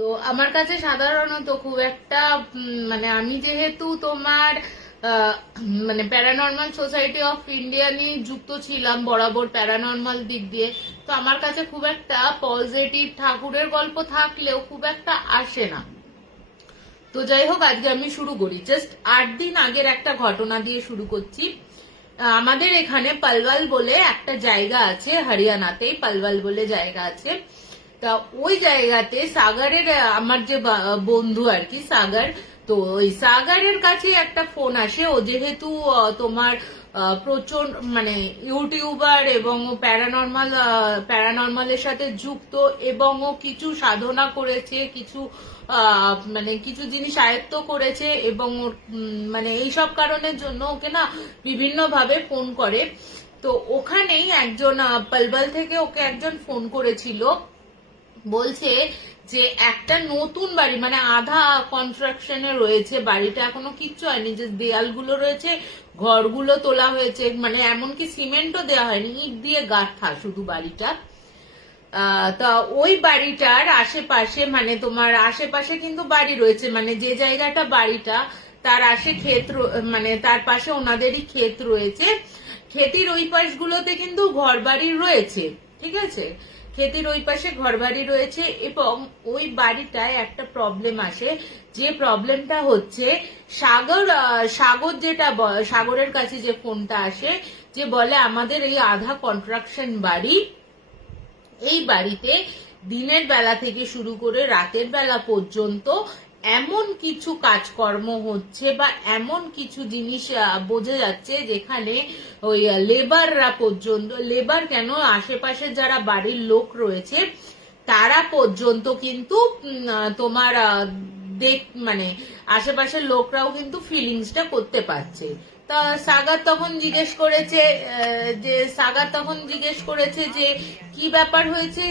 তো আমার কাছে সাধারণত খুব একটা মানে আমি যেহেতু তোমার মানে প্যারানর্মাল সোসাইটি অফ ইন্ডিয়া নিয়ে যুক্ত ছিলাম বরাবর প্যারানর্মাল দিক দিয়ে, তো আমার কাছে খুব একটা পজিটিভ ঠাকুরের গল্প থাকলেও খুব একটা আসে না। তো যাই হোক, আজকে আমি শুরু করি। জাস্ট 8 দিন আগের একটা ঘটনা দিয়ে শুরু করছি। আমাদের এখানে পালওয়াল বলে একটা জায়গা আছে, হরিয়ানাতেই পালওয়াল বলে জায়গা আছে। তা ওই জায়গাতে সাগরের আমার যে বন্ধু আর কি সাগর, তো ওই সাগরের কাছে একটা ফোন আসে। ও যেহেতু তোমার প্রচুর মানে ইউটিউবার এবং প্যারানর্মালের সাথে যুক্ত, এবং ও কিছু সাধনা করেছে, কিছু মানে কিছু জিনিস আয়ত্ত করেছে, এবং ওর মানে এইসব কারণের জন্য ওকে না বিভিন্ন ভাবে ফোন করে। তো ওখানেই একজন পালবাল থেকে ওকে একজন ফোন করেছিল, বলছে যে একটা নতুন বাড়ি মানে আধা কনস্ট্রাকশনে রয়েছে, বাড়িটা এখনো কিচ্ছু হয়নি, যে দেয়ালগুলো রয়েছে, ঘরগুলো তোলা হয়েছে, মানে এমনকি সিমেন্টও দেওয়া হয়নি, ইট দিয়ে গাঁথা শুধু বাড়িটা। তা ওই বাড়িটার আশেপাশে মানে তোমার আশেপাশে কিন্তু বাড়ি রয়েছে, মানে যে জায়গাটা বাড়িটা তার ক্ষেত মানে তার পাশে ওনাদেরই ক্ষেত রয়েছে। ক্ষেতির ওই পাশগুলোতে কিন্তু ঘর বাড়ি রয়েছে, ঠিক আছে, ক্ষেতের ওই পাশে ঘর বাড়ি রয়েছে। এবং ওই বাড়িটায় একটা প্রবলেম আসে, যে প্রবলেমটা হচ্ছে সাগর যেটা সাগরের কাছে যে ফোনটা আসে, যে বলে আমাদের এই আধা কনস্ট্রাকশন বাড়ি, এই বাড়িতে দিনের বেলা থেকে শুরু করে রাতের বেলা পর্যন্ত এমন কিছু কাজকর্ম হচ্ছে বা এমন কিছু জিনিস বোঝা যাচ্ছে যেখানে ওই লেবাররা পর্যন্ত, লেবার কেন আশেপাশে যারা বাড়ির লোক রয়েছে তারা পর্যন্ত কিন্তু তোমার মানে আশেপাশের লোকরাও কিন্তু ফিলিংসটা করতে পারছে। তা সাগর তখন জিজ্ঞেস করেছে যে কি ব্যাপার হয়েছে,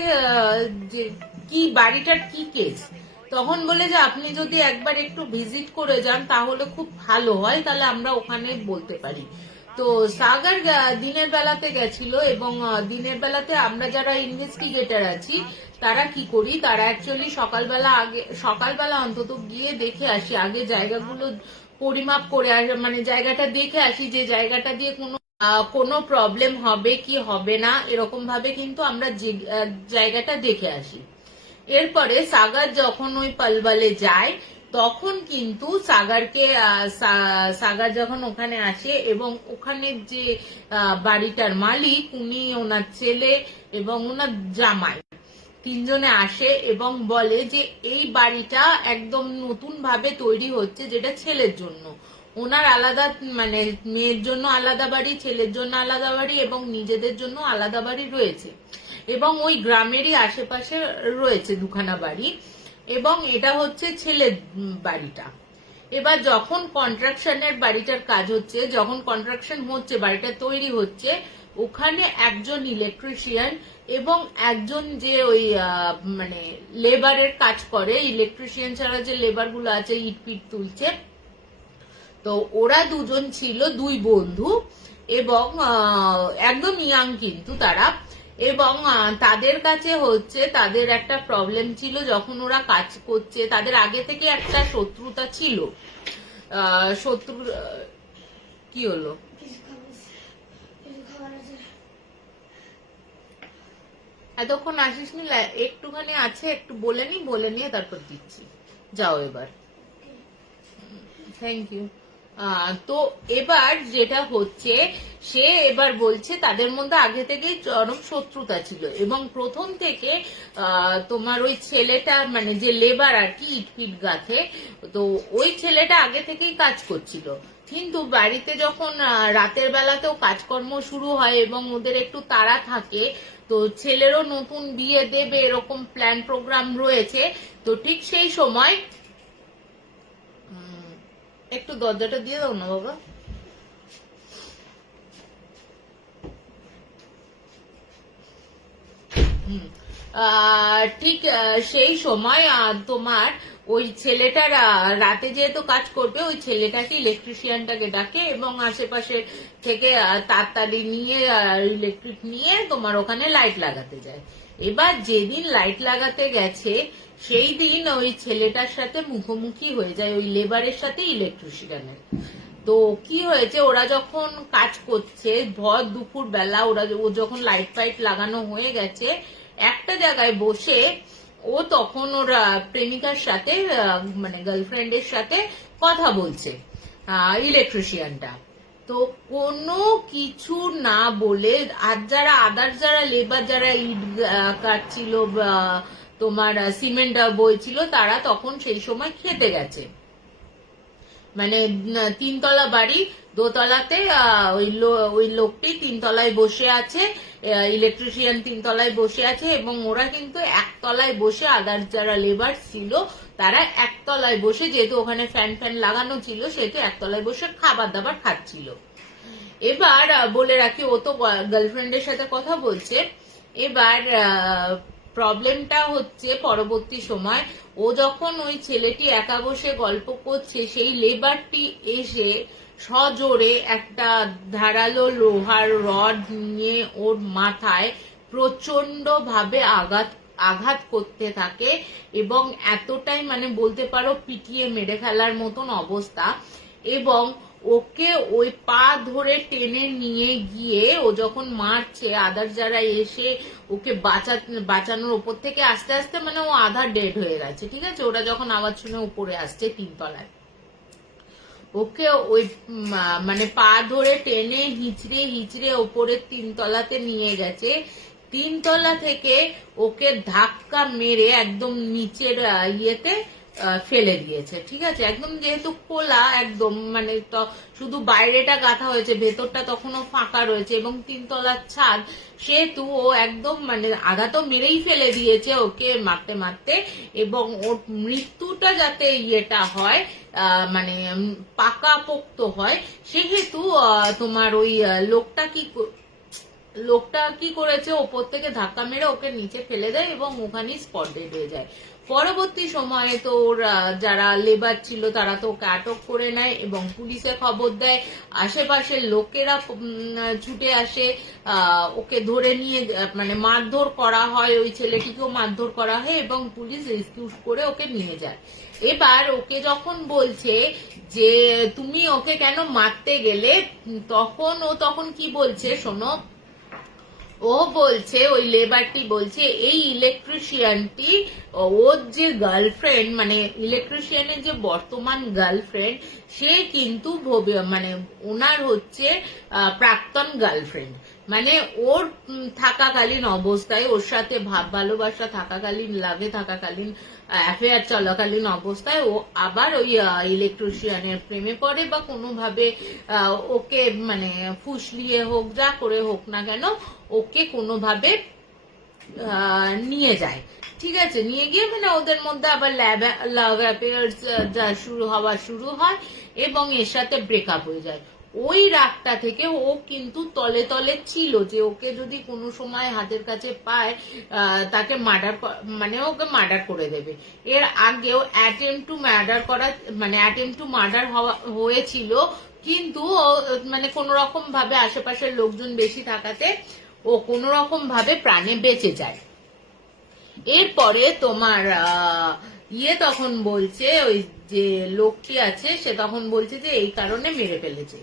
যে কি বাড়িটার কি কেস। তখন বলে যে আপনি যদি একবার একটু ভিজিট করে যান তাহলে খুব ভালো হয়, তাহলে আমরা ওখানে বলতে পারি। তো সাগর দিনের বেলাতে গেছিল, এবং দিনের বেলাতে আমরা যারা ইনভেস্টিগেটর আছি তারা কি করি, তারা অ্যাকচুয়ালি সকালবেলা অন্তত গিয়ে দেখে আসি, আগে জায়গাগুলো পরিমাপ করে আসি, মানে জায়গাটা দেখে আসি যে জায়গাটা দিয়ে কোনো প্রবলেম হবে কি হবে না, এরকম ভাবে কিন্তু আমরা জায়গাটা দেখে আসি। এরপরে সাগর যখন ওই পালবালে যায় তখন কিন্তু সাগর যখন ওখানে আসে, এবং ওখানে যে বাড়িটার মালিক উনি, ওনার ছেলে এবং ওনার জামাই তিনজনে আসে এবং বলে যে এই বাড়িটা একদম নতুন ভাবে তৈরি হচ্ছে, যেটা ছেলের জন্য। ওনার আলাদা মানে মেয়ের জন্য আলাদা বাড়ি, ছেলের জন্য আলাদা বাড়ি এবং নিজেদের জন্য আলাদা বাড়ি রয়েছে, এবং ওই গ্রামেরই আশেপাশে রয়েছে দুখানা বাড়ি, এবং এটা হচ্ছে ছেলের বাড়িটা। এবার যখন কনস্ট্রাকশনের বাড়িটার কাজ হচ্ছে, যখন কনস্ট্রাকশন হচ্ছে, বাড়িটা তৈরি হচ্ছে, ওখানে একজন ইলেকট্রিশিয়ান এবং একজন যে ওই মানে লেবারের কাজ করে, ইলেকট্রিশিয়ান ছাড়া যে লেবার গুলো আছে ইট পিট তুলছে, তো ওরা দুজন ছিল দুই বন্ধু, এবং একদম ইয়াং কিন্তু তারা। এবং তাদের কাছে হচ্ছে তাদের একটা প্রবলেম ছিল, যখন ওরা কাজ করছে তাদের আগে থেকে একটা শত্রুতা ছিল। শত্রু কি হলো, এতক্ষণ আসিস নি, একটুখানি আছে, একটু বলে নিয়ে তারপর দিচ্ছি, যাও এবার। Thank you. তো এবার যেটা হচ্ছে, সে এবার বলছে তাদের মধ্যে আগে থেকেই চরম শত্রুতা ছিল, এবং প্রথম থেকে তোমার ওই ছেলেটা মানে যে লেবার আর কি ইট ফিট গাঁথে, তো ওই ছেলেটা আগে থেকেই কাজ করছিল, কিন্তু বাড়িতে যখন রাতের বেলাতেও কাজকর্ম শুরু হয় এবং ওদের একটু তাড়া থাকে, তো ছেলেরও নতুন বিয়ে দেবে এরকম প্ল্যান প্রোগ্রাম রয়েছে। তো ঠিক সেই সময় একটু দরজাটা দিয়ে দাও না বাবা। হুম। ঠিক সেই সময় তোমার ওই ছেলেটার রাতে যেহেতু কাজ করবে, ওই ছেলেটাকে ইলেকট্রিশিয়ানটাকে ডাকে এবং আশেপাশে থেকে তাড়াতাড়ি নিয়ে ইলেকট্রিক নিয়ে তোমার ওখানে লাইট লাগাতে যায়। এবার যেদিন লাইট লাগাতে গেছে সেই দিন ওই ছেলেটার সাথে মুখোমুখি হয়ে যায় ওই লেবারের সাথে ইলেকট্রিশিয়ানের। তো কি হয়েছে, ওরা যখন কাজ করছে ভর দুপুর বেলা, ও যখন লাইট ফাইট লাগানো হয়ে গেছে একটা জায়গায় বসে, ও তখন ওর প্রেমিকার সাথে মানে গার্লফ্রেন্ডের সাথে কথা বলছে ইলেকট্রিশিয়ানটা। তো কোনো কিছু না বলে আর যারা লেবার যারা ইট কাটছিল তোমার সিমেন্ট বইছিল, তারা তখন সেই সময় খেতে গেছে। মানে 3 তলা বাড়ি, দোতলাতে ওই লোকটি 3 তলায় বসে আছে, ইলেকট্রিশিয়ান 3 তলায় বসে আছে এবং ওরা কিন্তু 1তলায় বসে, আদার যারা লেবার ছিল তারা 1তলায় বসে, যেহেতু ওখানে ফ্যান ফ্যান লাগানো ছিল সেহেতু 1তলায় বসে খাবার দাবার খাচ্ছিল। এবার বলে রাখি, ও তো গার্লফ্রেন্ডের সাথে কথা বলছে। এবার প্রবলেমটা হচ্ছে পরবর্তী সময় ও যখন ওই ছেলেটি একা বসে গল্প করছে, সেই লেবারটি এসে সজোরে একটা ধারালো লোহার রড নিয়ে ওর মাথায় প্রচন্ড ভাবে আঘাত করতে থাকে এবং এতটাই মানে বলতে পারো পিটিয়ে মেরে ফেলার মতন অবস্থা। এবং ওকে ওই পা ধরে টেনে নিয়ে গিয়ে ও যখন মারছে, আদার যারা এসে ওকে বাঁচানোর উপর থেকে আস্তে আস্তে মানে ও আধা ডেড হয়ে গেছে, ঠিক আছে। ওরা যখন আওয়াজ শুনে উপরে আসছে 3তলায়, ওকে ওই মানে পা ধরে টেনে হিচড়ে হিচড়ে ওপরের 3তলাতে নিয়ে গেছে। 3তলা থেকে ওকে ধাক্কা মেরে একদম নিচের ইয়েতে ফেলে দিয়েছে, ঠিক আছে। একদম যেহেতু খোলা একদম, মানে শুধু বাইরেটা গাঁথা হয়েছে, ভেতরটা তখনও ফাঁকা রয়েছে এবং 3তলার ছাদ, সেহেতু ও একদম মানে আঘা তো মেরেই ফেলে দিয়েছে ওকে মারতে মারতে। এবং ওর মৃত্যুটা যাতে ইয়েটা হয় মানে পাকাপোক্ত হয়, সেহেতু তোমার ওই লোকটা কি করেছে, ওপর থেকে ধাক্কা মেরে ওকে নিচে ফেলে দেয় এবং ওখানেই স্পট ডেড হয়ে যায়। পরবর্তী সময়ে তো ওর যারা লেবার ছিল তারা তো ওকে আটক করে নেয় এবং পুলিশে খবর দেয়। আশেপাশের লোকেরা ছুটে আসে, ওকে ধরে নিয়ে মানে মারধর করা হয়, ওই ছেলেটিকেও মারধর করা হয় এবং পুলিশ রেস্কিউ করে ওকে নিয়ে যায়। এবার ওকে যখন বলছে যে তুমি ওকে কেন মারতে গেলে, তখন কি বলছে শোনো। ও বলছে, ওই লেবারটি বলছে এই ইলেকট্রিশিয়ানটি ওর যে গার্লফ্রেন্ড, মানে ইলেকট্রিশিয়ানের যে বর্তমান গার্লফ্রেন্ড, সে কিন্তু মানে ওনার হচ্ছে প্রাক্তন গার্লফ্রেন্ড। মানে ওর থাকাকালীন অবস্থায়, ওর সাথে ভাব ভালোবাসা থাকাকালীন, লাভে থাকাকালীন, অ্যাফেয়ার চলাকালীন অবস্থায় ও আবার ওই ইলেকট্রিশিয়ানের প্রেমে পড়ে বা কোনোভাবে ওকে মানে ফুসলিয়ে হোক, যা করে হোক না কেন, ওকে কোনোভাবে নিয়ে যায়, ঠিক আছে। নিয়ে গিয়ে মানে ওদের মধ্যে আবার লাভ অ্যাফেয়ার্স যা শুরু হয় এবং এর সাথে ব্রেকআপ হয়ে যায়। ওই রাগটা থেকে ও কিন্তু তলে তলে ছিল যে ওকে যদি কোনো সময় হাতের কাছে পায় তাকে ওকে মার্ডার করে দেবে। এর আগেও অ্যাটেম্প টু মার্ডার হয়েছিল, কিন্তু মানে কোনো রকম ভাবে আশেপাশের লোকজন বেশি থাকাতে ও কোনো রকম ভাবে প্রাণে বেঁচে যায়। এরপরে তোমার তখন বলছে, ওই যে লোকটি আছে সে তখন বলছে যে এই কারণে মেরে ফেলেছে।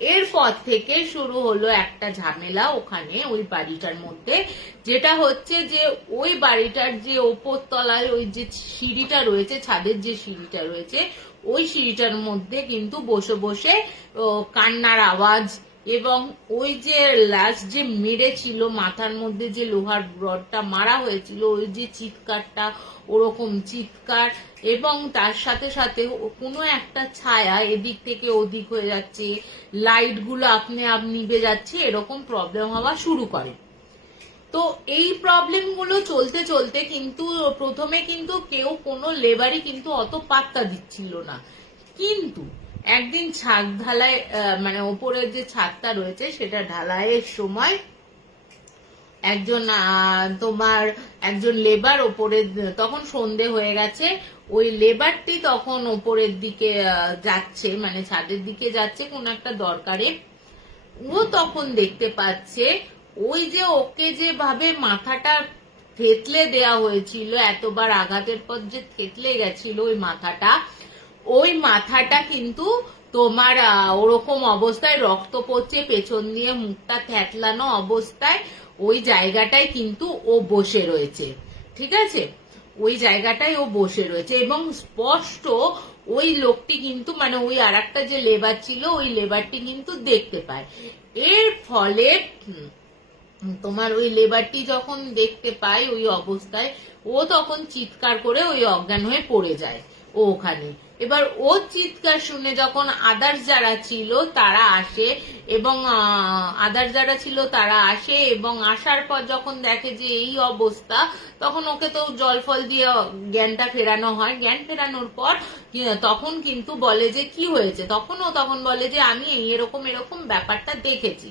এরপর থেকে শুরু হলো একটা ঝামেলা ওখানে ওই বাড়িটার মধ্যে, যেটা হচ্ছে যে ওই বাড়িটার যে ওপর তলায় ওই যে সিঁড়িটা রয়েছে, ছাদের যে সিঁড়িটা রয়েছে, ওই সিঁড়িটার মধ্যে কিন্তু বসে বসে কান্নার আওয়াজ এবং ওই যে লাস্ট যে মেরেছিল, মাথার মধ্যে যে লোহার রডটা মারা হয়েছিল, ওই যে চিৎকারটা, ওরকম চিৎকার এবং তার সাথে সাথে কোনো একটা ছায়া এদিক থেকে ওদিক হয়ে যাচ্ছে, লাইট গুলো আপনি নিভে যাচ্ছে, এরকম প্রবলেম হওয়া শুরু করে। তো এই প্রবলেম গুলো চলতে চলতে কিন্তু প্রথমে কিন্তু কেউ কোনো লেবারই কিন্তু অত পাত্তা দিচ্ছিল না, কিন্তু একদিন ছাদ ঢালাই মানে ওপরের যে ছাদটা রয়েছে সেটা ঢালাইয়ের সময় একজন তোমার একজন লেবার ওপরে, তখন সন্ধে হয়ে গেছে, ওই লেবারটি তখন ওপরের দিকে যাচ্ছে, মানে ছাদের দিকে যাচ্ছে কোন একটা দরকারে। ও তখন দেখতে পাচ্ছে ওই যে ওকে যেভাবে মাথাটা থেতলে দেয়া হয়েছিল, এতবার আঘাতের পর যে থেতলে গেছিল ওই মাথাটা কিন্তু তোমার ওরকম অবস্থায় রক্ত পড়ছে, পেছন দিয়ে মুখটা থ্যাতলানো অবস্থায় ওই জায়গাটায় কিন্তু ও বসে রয়েছে। ঠিক আছে, ওই জায়গাটায় ও বসে রয়েছে এবং স্পষ্ট ওই লোকটি কিন্তু, মানে ওই আর একটা যে লেবার ছিল ওই লেবারটি কিন্তু দেখতে পায়। এর ফলে তোমার ওই লেবারটি যখন দেখতে পায় ওই অবস্থায়, ও তখন চিৎকার করে ওই অজ্ঞান হয়ে পড়ে যায় ও ওখানে। এবার ও চিৎকার শুনে যখন আদার্স যারা ছিল তারা আসে, এবং এবং আসার পর যখন দেখে যে এই অবস্থা, তখন ওকে তো জল ফল দিয়ে জ্ঞানটা ফেরানো হয়। জ্ঞান ফেরানোর পর তখন কিন্তু বলে যে কি হয়েছে, তখন বলে যে আমি এরকম এরকম ব্যাপারটা দেখেছি।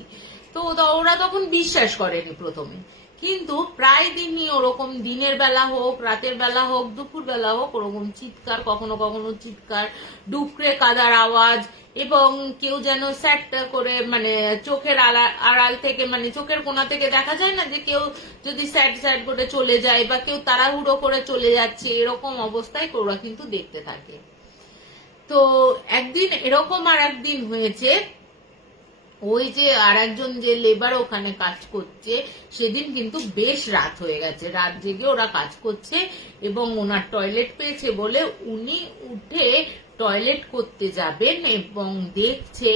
তো ওরা তখন বিশ্বাস করেনি প্রথমে, কিন্তু প্রায় দিনই ওরকম দিনের বেলা হোক, রাতের বেলা হোক, দুপুর বেলা হোক, ওরকম চিৎকার, কখনো কখনো চিৎকার, ডুকরে কাদার আওয়াজ, এবং কেউ যেন স্যাট করে, মানে চোখের আড়াল থেকে, মানে চোখের কোণা থেকে দেখা যায় না যে কেউ যদি স্যাট স্যাট করে চলে যায়, বা কেউ তাড়াহুড়ো করে চলে যাচ্ছে, এরকম অবস্থায় ওরা কিন্তু দেখতে থাকে। তো একদিন এরকম আর একদিন হয়েছে, ওই যে আর একজন যে লেবার ওখানে কাজ করছে, সেদিন কিন্তু বেশ রাত হয়ে গেছে, রাত জেগে ওরা কাজ করছে, এবং ওনার টয়লেট পেয়েছে বলে উনি উঠে টয়লেট করতে যাবেন, এবং দেখছে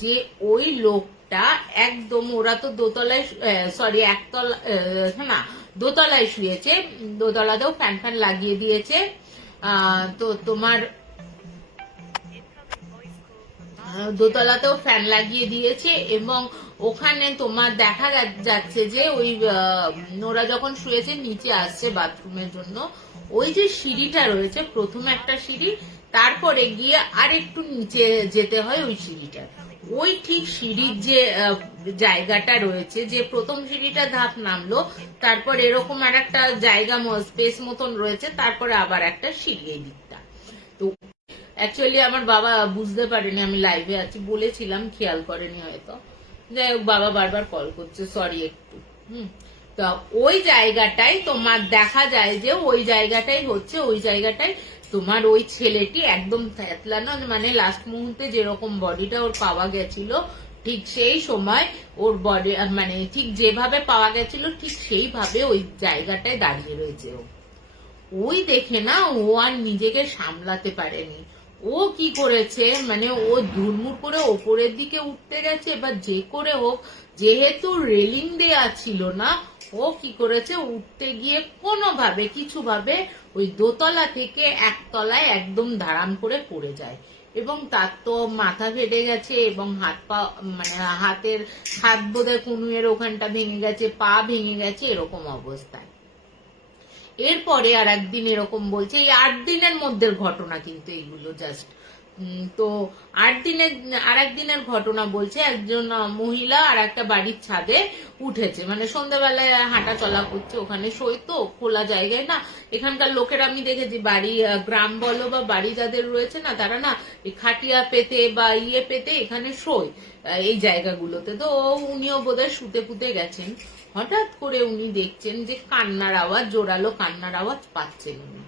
যে ওই লোকটা একদম, ওরা তো দোতলায়, সরি একতলা, না দোতলায় শুয়েছে, দোতলাতেও ফ্যান ফ্যান লাগিয়ে দিয়েছে। তো তোমার দোতলাতেও ফ্যান লাগিয়ে দিয়েছে, এবং ওখানে তোমার দেখা যাচ্ছে যে ওই ওরা যখন শুয়েছে নিচে আসছে বাথরুমের জন্য, ওই যে সিঁড়িটা রয়েছে, প্রথমে একটা সিঁড়ি, তারপরে গিয়ে আর একটু নিচে যেতে হয় ওই সিঁড়িটা, ওই ঠিক সিঁড়ির যে জায়গাটা রয়েছে, যে প্রথম সিঁড়িটা ধাপ নামলো, তারপর এরকম আর একটা জায়গা স্পেস মতন রয়েছে, তারপরে আবার একটা সিঁড়ি এই দিকটা। তো অ্যাকচুয়ালি আমার বাবা বুঝতে পারেনি আমি লাইভে আছি, বলেছিলাম, খেয়াল করেনি হয়তো। যাই হোক, বাবা বারবার কল করছে, সরি একটু। তো ওই জায়গাটাই তোমার দেখা যায় যে ওই জায়গাটাই তোমার ওই ছেলেটি একদম থ্যাতলানো, মানে লাস্ট মুহূর্তে যেরকম বডিটা ওর পাওয়া গেছিল, ঠিক সেই সময় ওর বডি, মানে ঠিক যেভাবে পাওয়া গেছিল ঠিক সেইভাবে ওই জায়গাটায় দাঁড়িয়ে রয়েছে ও। ওই দেখে না ও আর নিজেকে সামলাতে পারেনি। ও কি করেছে, মানে ও ধুরমুর করে ওপরের দিকে উঠতে গেছে, এবার যে করে হোক, যেহেতু রেলিং দেয়া ছিল না, ও কি করেছে, উঠতে গিয়ে কোনোভাবে কিছুভাবে ওই দোতলা থেকে একতলায় একদম ধারাম করে পড়ে যায়, এবং তার তো মাথা ফেটে গেছে, এবং হাত পা, মানে হাত বোধহয় কনুইয়ের ওখানটা ভেঙে গেছে, পা ভেঙে গেছে, এরকম অবস্থায়। এরপরে আর একদিন এরকম বলছে, এই 8 দিনের মধ্যে ঘটনা কিন্তু এইগুলো জাস্ট। তো 8 দিনের আর একদিনের ঘটনা বলছে, একজন মহিলা আর একটা বাড়ির ছাদে উঠেছে, মানে সন্ধ্যাবেলায় হাঁটা চলা করছে, ওখানে শোয় তো খোলা জায়গায় না, এখানকার লোকের আমি দেখেছি, বাড়ি গ্রাম বলো বা বাড়ি যাদের রয়েছে না, তারা না এই খাটিয়া পেতে বা পেতে এখানে শোয় এই জায়গাগুলোতে। তো উনিও বোধহয় শুতে পুতে গেছেন, হঠাৎ করে উনি দেখছেন যে কান্নার আওয়াজ, জোরালো কান্নার আওয়াজ পাচ্ছেন উনি।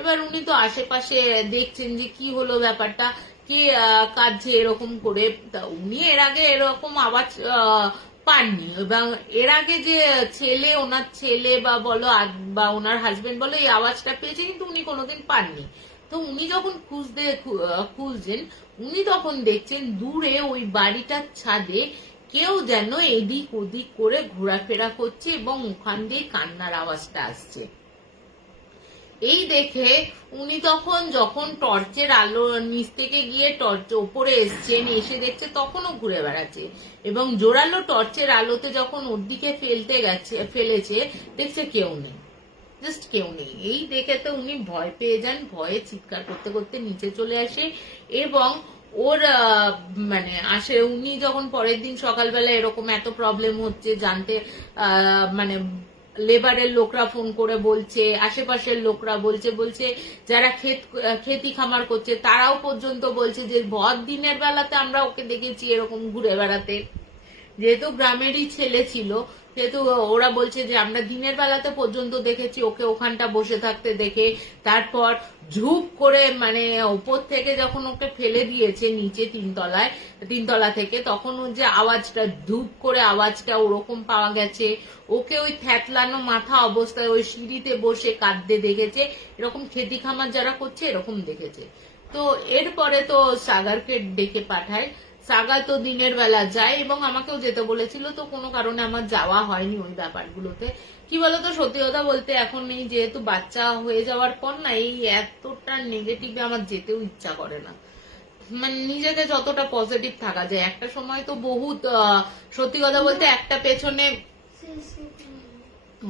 এবার উনি তো আশেপাশে দেখছেন যে কি হলো ব্যাপারটা, কে কাঁদছে এরকম করে। তা উনি এর আগে এরকম আওয়াজ পাননি, এবং এর আগে যে ওনার ছেলে বা বলো বা ওনার হাজবেন্ড বলো এই আওয়াজটা পেয়েছে, কিন্তু উনি কোনোদিন পাননি। তো উনি যখন খুঁজছেন, উনি তখন দেখছেন দূরে ওই বাড়িটার ছাদে কেউ যেন এদিক ওদিক করে ঘোরাফেরা করছে, এবং ওখান দিয়ে কান্নার আওয়াজটা আসছে। এই দেখে উনি তখন, যখন টর্চের আলো নিচ থেকে গিয়ে টর্চ ওপরে এসছেন, এসে দেখছে তখনও ঘুরে বেড়াচ্ছে, এবং জোরালো টর্চের আলোতে যখন ওর দিকে ফেলেছে, দেখছে কেউ নেই, জাস্ট কেউ নেই। এই দেখে তো উনি ভয় পেয়ে যান, ভয়ে চিৎকার করতে করতে নিচে চলে আসে, এবং ওর মানে আসে, উনি যখন পরের দিন সকালবেলা এরকম এত প্রবলেম হচ্ছে জানতে, মানে লেবারের লোকরা ফোন করে বলছে, আশেপাশের লোকরা বলছে যারা খেতি খামার করছে তারাও পর্যন্ত বলছে যে ভর দিনের বেলাতে আমরা ওকে দেখেছি এরকম ঘুরে বেড়াতে। যেহেতু গ্রামেরই ছেলে ছিল, সেহেতু ওরা বলছে যে আমরা দিনের বেলাতে পর্যন্ত দেখেছি ওকে ওখানটা বসে থাকতে দেখে। তারপর ঝুপ করে মানে ওপর থেকে যখন ওকে ফেলে দিয়েছে নিচে তিনতলা থেকে, তখন ওর যে আওয়াজটা, ধূপ করে আওয়াজটা ওরকম পাওয়া গেছে। ওকে ওই থ্যাতলানো মাথা অবস্থায় ওই সিঁড়িতে বসে কাঁদতে দেখেছে, এরকম খেতি খামার যারা করছে এরকম দেখেছে। তো এরপরে তো সাগারকে ডেকে পাঠায়। সাগা তো দিনের বেলা যায় এবং আমাকেও যেতে বলেছিল, তো কোনো কারণে আমার যাওয়া হয়নি ওই ব্যাপারগুলোতে। কি বলতো, সত্যি কথা বলতে এখন এই যেহেতু বাচ্চা হয়ে যাওয়ার পর না, এই এতটা নেগেটিভে আমার যেতেও ইচ্ছা করে না। মানে নিজেকে যতটা পজিটিভ থাকা যায়, একটা সময় তো বহুত সত্যি কথা বলতে একটা পেছনে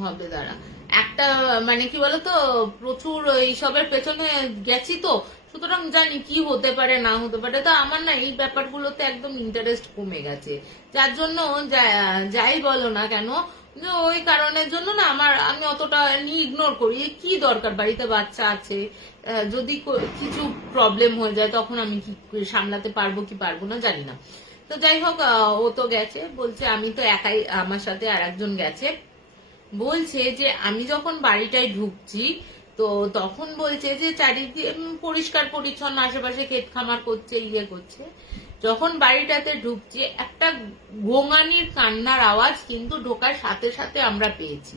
হবে, দাঁড়া, একটা মানে কি বলতো প্রচুর এইসবের পেছনে গেছি, তো সুতরাং জানি কি হতে পারে না হতে পারে। তো আমার না এই ব্যাপারগুলোতে একদম ইন্টারেস্ট কমে গেছে, যার জন্য যাই বলো না কেন, ওই কারণের জন্য না আমি অতটা ইগনোর করি। কি দরকার, বাড়িতে বাচ্চা আছে, যদি কিছু প্রবলেম হয়ে যায় তখন আমি কি সামলাতে পারবো কি পারবো না জানি না। তো যাই হোক, ও তো গেছে, বলছে আমি তো একাই, আমার সাথে আর একজন গেছে। বলছে যে আমি যখন বাড়িটায় ঢুকছি তো তখন বলছে যে চারিদিকে পরিষ্কার পরিচ্ছন্ন, আশেপাশে ক্ষেত খামার করছে, ইয়ে করছে। যখন বাড়িটাতে ঢুকছে একটা গোঙানির কান্নার আওয়াজ কিন্তু ঢোকার সাথে সাথে আমরা পেয়েছি।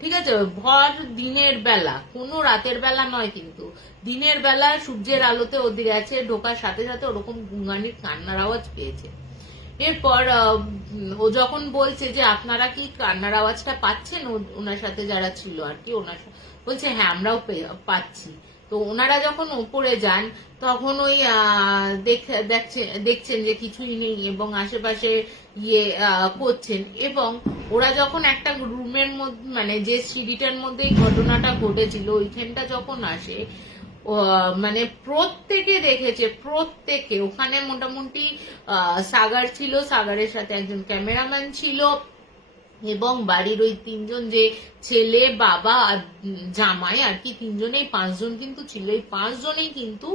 ঠিক আছে, ভর দিনের বেলা, কোনো রাতের বেলা নয়, কিন্তু দিনের বেলা সূর্যের আলোতে ওদিকে আছে, ঢোকার সাথে সাথে ওরকম গোঙানির কান্নার আওয়াজ পেয়েছে। এরপর ও যখন বলছে যে আপনারা কি কান্নার আওয়াজটা পাচ্ছেন, ওনার সাথে যারা ছিল আর কি, বলছে হ্যাঁ আমরাও পাচ্ছি। তো ওনারা যখন উপরে যান তখন ওই দেখছেন যে কিছুই নেই এবং আশেপাশে ইয়ে করছেন। এবং ওরা যখন একটা রুমের মধ্যে, মানে যে সিঁড়িটার মধ্যে এই ঘটনাটা ঘটেছিল ওইখানটা যখন আসে, মানে প্রত্যেকে দেখেছে, প্রত্যেকে ওখানে মোটামুটি সাগার ছিল, সাগারের সাথে একজন ক্যামেরাম্যান ছিল এবং বাড়ির ওই তিনজন, যে ছেলে, বাবা আর জামাই আর কি, তিনজনেই, পাঁচজন কিন্তু ছিল। এই পাঁচজনেই কিন্তু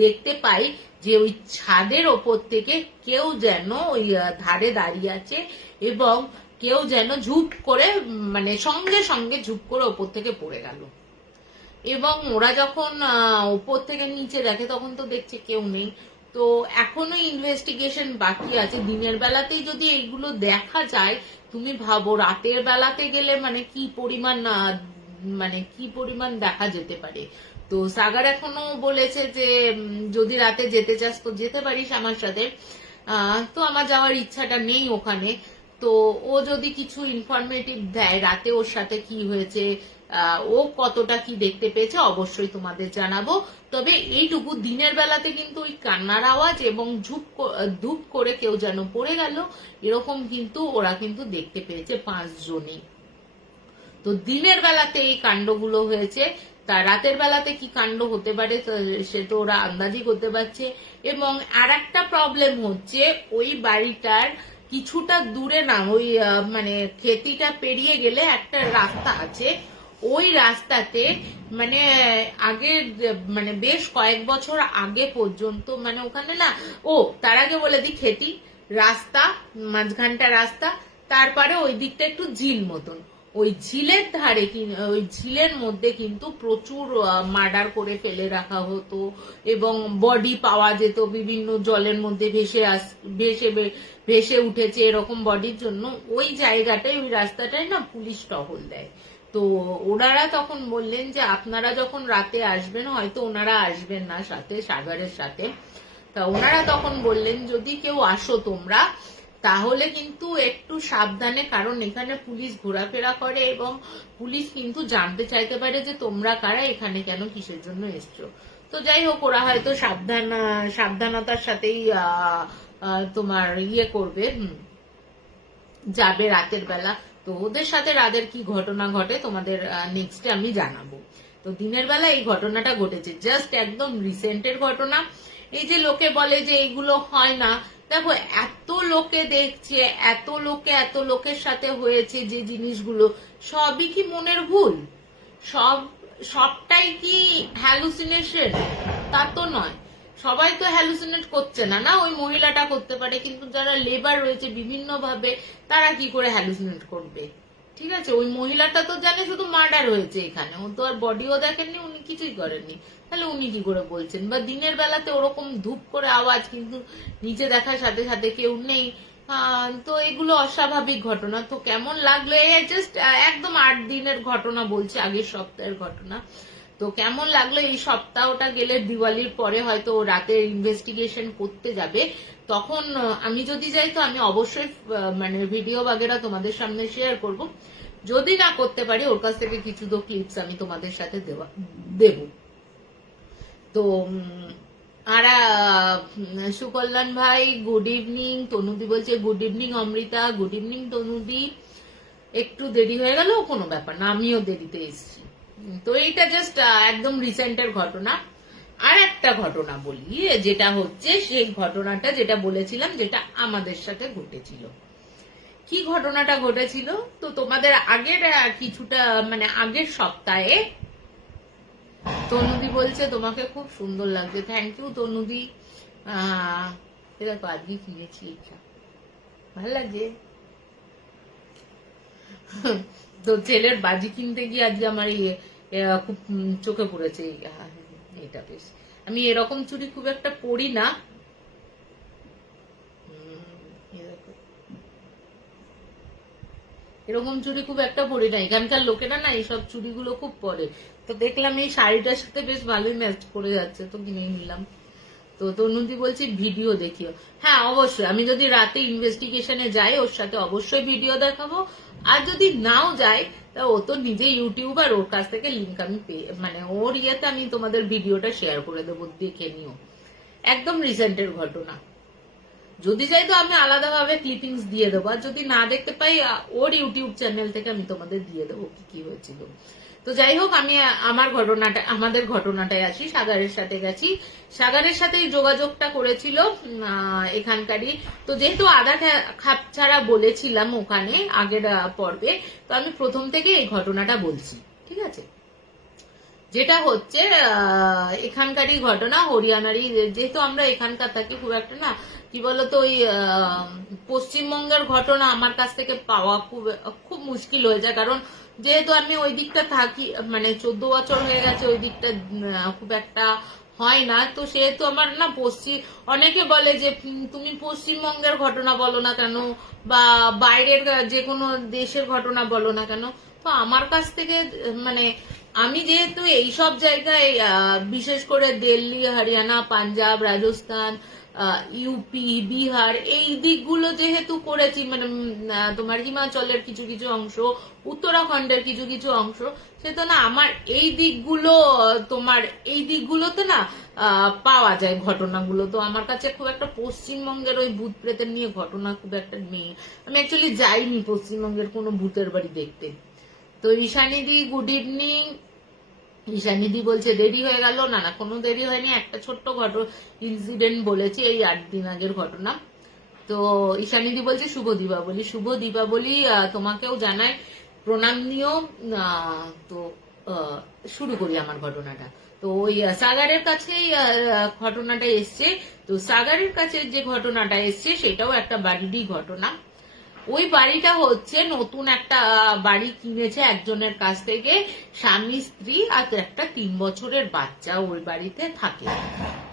দেখতে পাই যে ওই ছাদের ওপর থেকে কেউ যেন ওই ধারে দাঁড়িয়ে আছে এবং কেউ যেন ঝুপ করে, মানে সঙ্গে সঙ্গে ঝুপ করে ওপর থেকে পড়ে গেল। এবং ওরা যখন উপর থেকে নিচে দেখে তখন তো দেখছে কেউ নেই। তো এখনো ইনভেস্টিগেশন বাকি আছে। দিনের বেলাতেই যদি এইগুলো দেখা যায়, তুমি ভাবো রাতের বেলাতে গেলে মানে কি পরিমাণ দেখা যেতে পারে। তো সাগার এখনো বলেছে যে যদি রাতে যেতে চাস তো যেতে পারিস আমার সাথে। তো আমার যাওয়ার ইচ্ছাটা নেই ওখানে। তো ও যদি কিছু ইনফরমেটিভ দেয় রাতে ওর সাথে কি হয়েছে, ও কতটা কি দেখতে পেয়েছে, অবশ্যই তোমাদের জানাবো। তবে এইটুকু, দিনের বেলাতে কিন্তু ওই কান্নার আওয়াজ এবং ধূপ করে কেউ যেন পড়ে গেল, এরকম কিন্তু ওরা কিন্তু দেখতে পেয়েছে পাঁচজনই। তো দিনের বেলাতে এই কাণ্ডগুলো হয়েছে, তা রাতের বেলাতে কি কাণ্ড হতে পারে সে তো ওরা আন্দাজই করতে পারছে। এবং আর একটা প্রবলেম হচ্ছে, ওই বাড়িটার কিছুটা দূরে না, ওই মানে খেতিটা পেরিয়ে গেলে একটা রাস্তা আছে। ওই রাস্তাতে মানে আগে, মানে বেশ কয়েক বছর আগে পর্যন্ত, মানে ওখানে না, তার আগে বলে দিই, খেতি রাস্তা, মাঝখানটা রাস্তা, তারপরে ওই দিকটা একটু ঝিল মতন। ওই ঝিলের ধারে, ওই ঝিলের মধ্যে কিন্তু প্রচুর মার্ডার করে ফেলে রাখা হতো এবং বডি পাওয়া যেত বিভিন্ন জলের মধ্যে ভেসে উঠেছে এরকম বডির জন্য। ওই জায়গাটায়, ওই রাস্তাটায় না পুলিশ টহল দেয়। তো ওনারা তখন বললেন যে আপনারা যখন রাতে আসবেন, হয়তো ওনারা আসবেন না সাথে, সাগরের সাথে, তা ওনারা তখন বললেন যদি কেউ আসো তোমরা তাহলে কিন্তু একটু সাবধানে, কারণ এখানে পুলিশ ঘোরাফেরা করে এবং পুলিশ কিন্তু জানতে চাইতে পারে যে তোমরা কারা, এখানে কেন, কিসের জন্য এসছো। তো যাই হোক, ওরা হয়তো সাবধানতার সাথেই তোমার ইয়ে করবে, যাবে রাতের বেলা। তো ওদের সাথে রাতের কি ঘটনা ঘটে তোমাদের নেক্সটে আমি জানাবো। তো দিনের বেলা এই ঘটনাটা ঘটেছে, জাস্ট একদম রিসেন্টের ঘটনা। এই যে লোকে বলে যে এগুলো হয় না, দেখো এত লোকে দেখছে, এত লোকের সাথে হয়েছে যে জিনিসগুলো, সবই কি মনের ভুল? সবটাই কি হ্যালুসিনেশন? তা তো নয়। সবাই তো হ্যালুসিনেট করছে না, না ওই মহিলাটা করতে পারে, কিন্তু যারা লেবার রয়েছে বিভিন্ন ভাবে তারা কি করে হ্যালুসিনেট করবে? ঠিক আছে, ওই মহিলাটা তো জানে শুধু মার্ডার হয়েছে এখানে, ও তো আর বডিও দেখেননি, উনি কিছুই করেননি, তাহলে উনি কি করে বলছেন? বা দিনের বেলাতে ওরকম ধূপ করে আওয়াজ, কিন্তু নিচে দেখার সাথে সাথে কেউ নেই। তো এগুলো অস্বাভাবিক ঘটনা। তো কেমন লাগলো, জাস্ট একদম 8 দিনের ঘটনা বলছি, আগের সপ্তাহের ঘটনা। তো কেমন লাগলো, এই সপ্তাহটা গেলে দিওয়ালির পরে হয়তো রাতে ইনভেস্টিগেশন করতে যাবে, তখন আমি যদি যাই তো আমি অবশ্যই মানে ভিডিও বাগেরা তোমাদের সামনে শেয়ার করব। যদি না করতে পারি ওর কাছ থেকে কিছু তো ক্লিপস আমি তোমাদের সাথে দেব। তো আর সুকল্যাণ ভাই গুড ইভিনিং, তনুদি বলছে good evening Amrita, good evening Tanudi. একটু দেরি হয়ে গেল, কোনো ব্যাপার না, আমিও দেরিতে এসেছি। তো এইটা জাস্ট একদম রিসেন্টের ঘটনা। আর একটা ঘটনা বলি, যেটা হচ্ছে সেই ঘটনাটা যেটা বলেছিলাম, যেটা আমাদের সাথে ঘটেছিল। কি ঘটনাটা ঘটেছিল, তো তোমাদের আগের কিছুটা মানে আগের সপ্তাহে তনুদি বলছে তোমাকে খুব সুন্দর লাগছে। Thank you Tanudi. দেখো আজকে কিনেছি, ভালো লাগছে। তো ছেলের বাজি কিনতে গিয়ে আজকে আমার খুব চোখে পড়েছে এটা। বেশ, আমি এরকম চুড়ি খুব একটা পরি না, এরকম চুড়ি খুব একটা পরি না, এখানকার লোকেরা না এইসব চুড়িগুলো খুব পরে। তো দেখলাম এই শাড়িটার সাথে বেশ ভালোই ম্যাচ করে যাচ্ছে, তো কিনে নিলাম। তো তনুদি বলছি ভিডিও দেখিও। হ্যাঁ অবশ্যই, আমি যদি রাতে ইনভেস্টিগেশনে যাই ওর সাথে অবশ্যই ভিডিও দেখাবো। আর যদি নাও যাই তা ও তো নিজে ইউটিউবার, ওর কাছ থেকে লিঙ্ক আমি পেয়ে মানে ওর ইয়েতে আমি তোমাদের ভিডিওটা শেয়ার করে দেবো, দেখে নিও। একদম রিসেন্টের ঘটনা। যদি যাই তো আমি আলাদাভাবে ক্লিপিংস দিয়ে দেবো, আর যদি না দেখতে পাই ওর ইউটিউব চ্যানেল থেকে আমি তোমাদের দিয়ে দেবো কি কি হয়েছিল। তো যাই হোক, আমি আমাদের ঘটনাটায় আসি। সাগরের সাথে গেছি, সাগরের সাথে যোগাযোগটা করেছিল এখানকারই। তো যেহেতু আধা খাপ ছাড়া বলেছিলাম ওখানে আগের পর্বে, তো আমি প্রথম থেকে এই ঘটনাটা বলছি, ঠিক আছে? যেটা হচ্ছে এখানকারই ঘটনা, হরিয়ানারই। যেহেতু আমরা এখানকার থাকি, খুব একটা না কি বলতো ওই পশ্চিমবঙ্গের ঘটনা আমার কাছ থেকে পাওয়া খুব খুব মুশকিল হয়ে যায়, কারণ যেহেতু আমি ওই দিকটা থাকি, মানে 14 বছর হয়ে গেছে ওই দিকটা খুব একটা হয় না। তো সেহেতু আমার না অনেকে বলে যে তুমি পশ্চিমবঙ্গের ঘটনা বলো না কেন, বা বাইরের যে কোনো দেশের ঘটনা বলো না কেন। তো আমার কাছ থেকে মানে আমি যেহেতু এইসব জায়গায় বিশেষ করে দিল্লি, হরিয়ানা, পাঞ্জাব, রাজস্থান, ইউপি, বিহার এই দিকগুলো যেহেতু করেছি, মানে তোমার হিমাচলের কিছু কিছু অংশ, উত্তরাখণ্ডের কিছু কিছু অংশ, সেটা না আমার এই দিকগুলো তোমার এই দিকগুলোতে না পাওয়া যায় ঘটনাগুলো। তো আমার কাছে খুব একটা পশ্চিমবঙ্গের ওই ভূত প্রেতের নিয়ে ঘটনা খুব একটা নেই। আমি অ্যাকচুয়ালি যাইনি পশ্চিমবঙ্গের কোনো ভূতের বাড়ি দেখতে। তো ঈশানীদি গুড ইভিনিং। ঈশানীদি বলছে দেরি হয়ে গেল, না না কোনো দেরি হয়নি, একটা ছোট্ট ইনসিডেন্ট বলেছি, এই 8 দিন আগের ঘটনা। তো ঈশানীদি বলছে শুভ দীপাবলি। শুভ দীপাবলি তোমাকেও জানাই, প্রণাম নিও। তো শুরু করি আমার ঘটনাটা। তো ওই সাগারের কাছেই ঘটনাটা এসছে। তো সাগারের কাছে যে ঘটনাটা এসছে সেটাও একটা বাড়িরই ঘটনা। ওই বাড়িটা হচ্ছে নতুন একটা বাড়ি কিনেছে একজনের কাছ থেকে, স্বামী স্ত্রী আর একটা 3 বছরের বাচ্চা ওই বাড়িতে থাকে।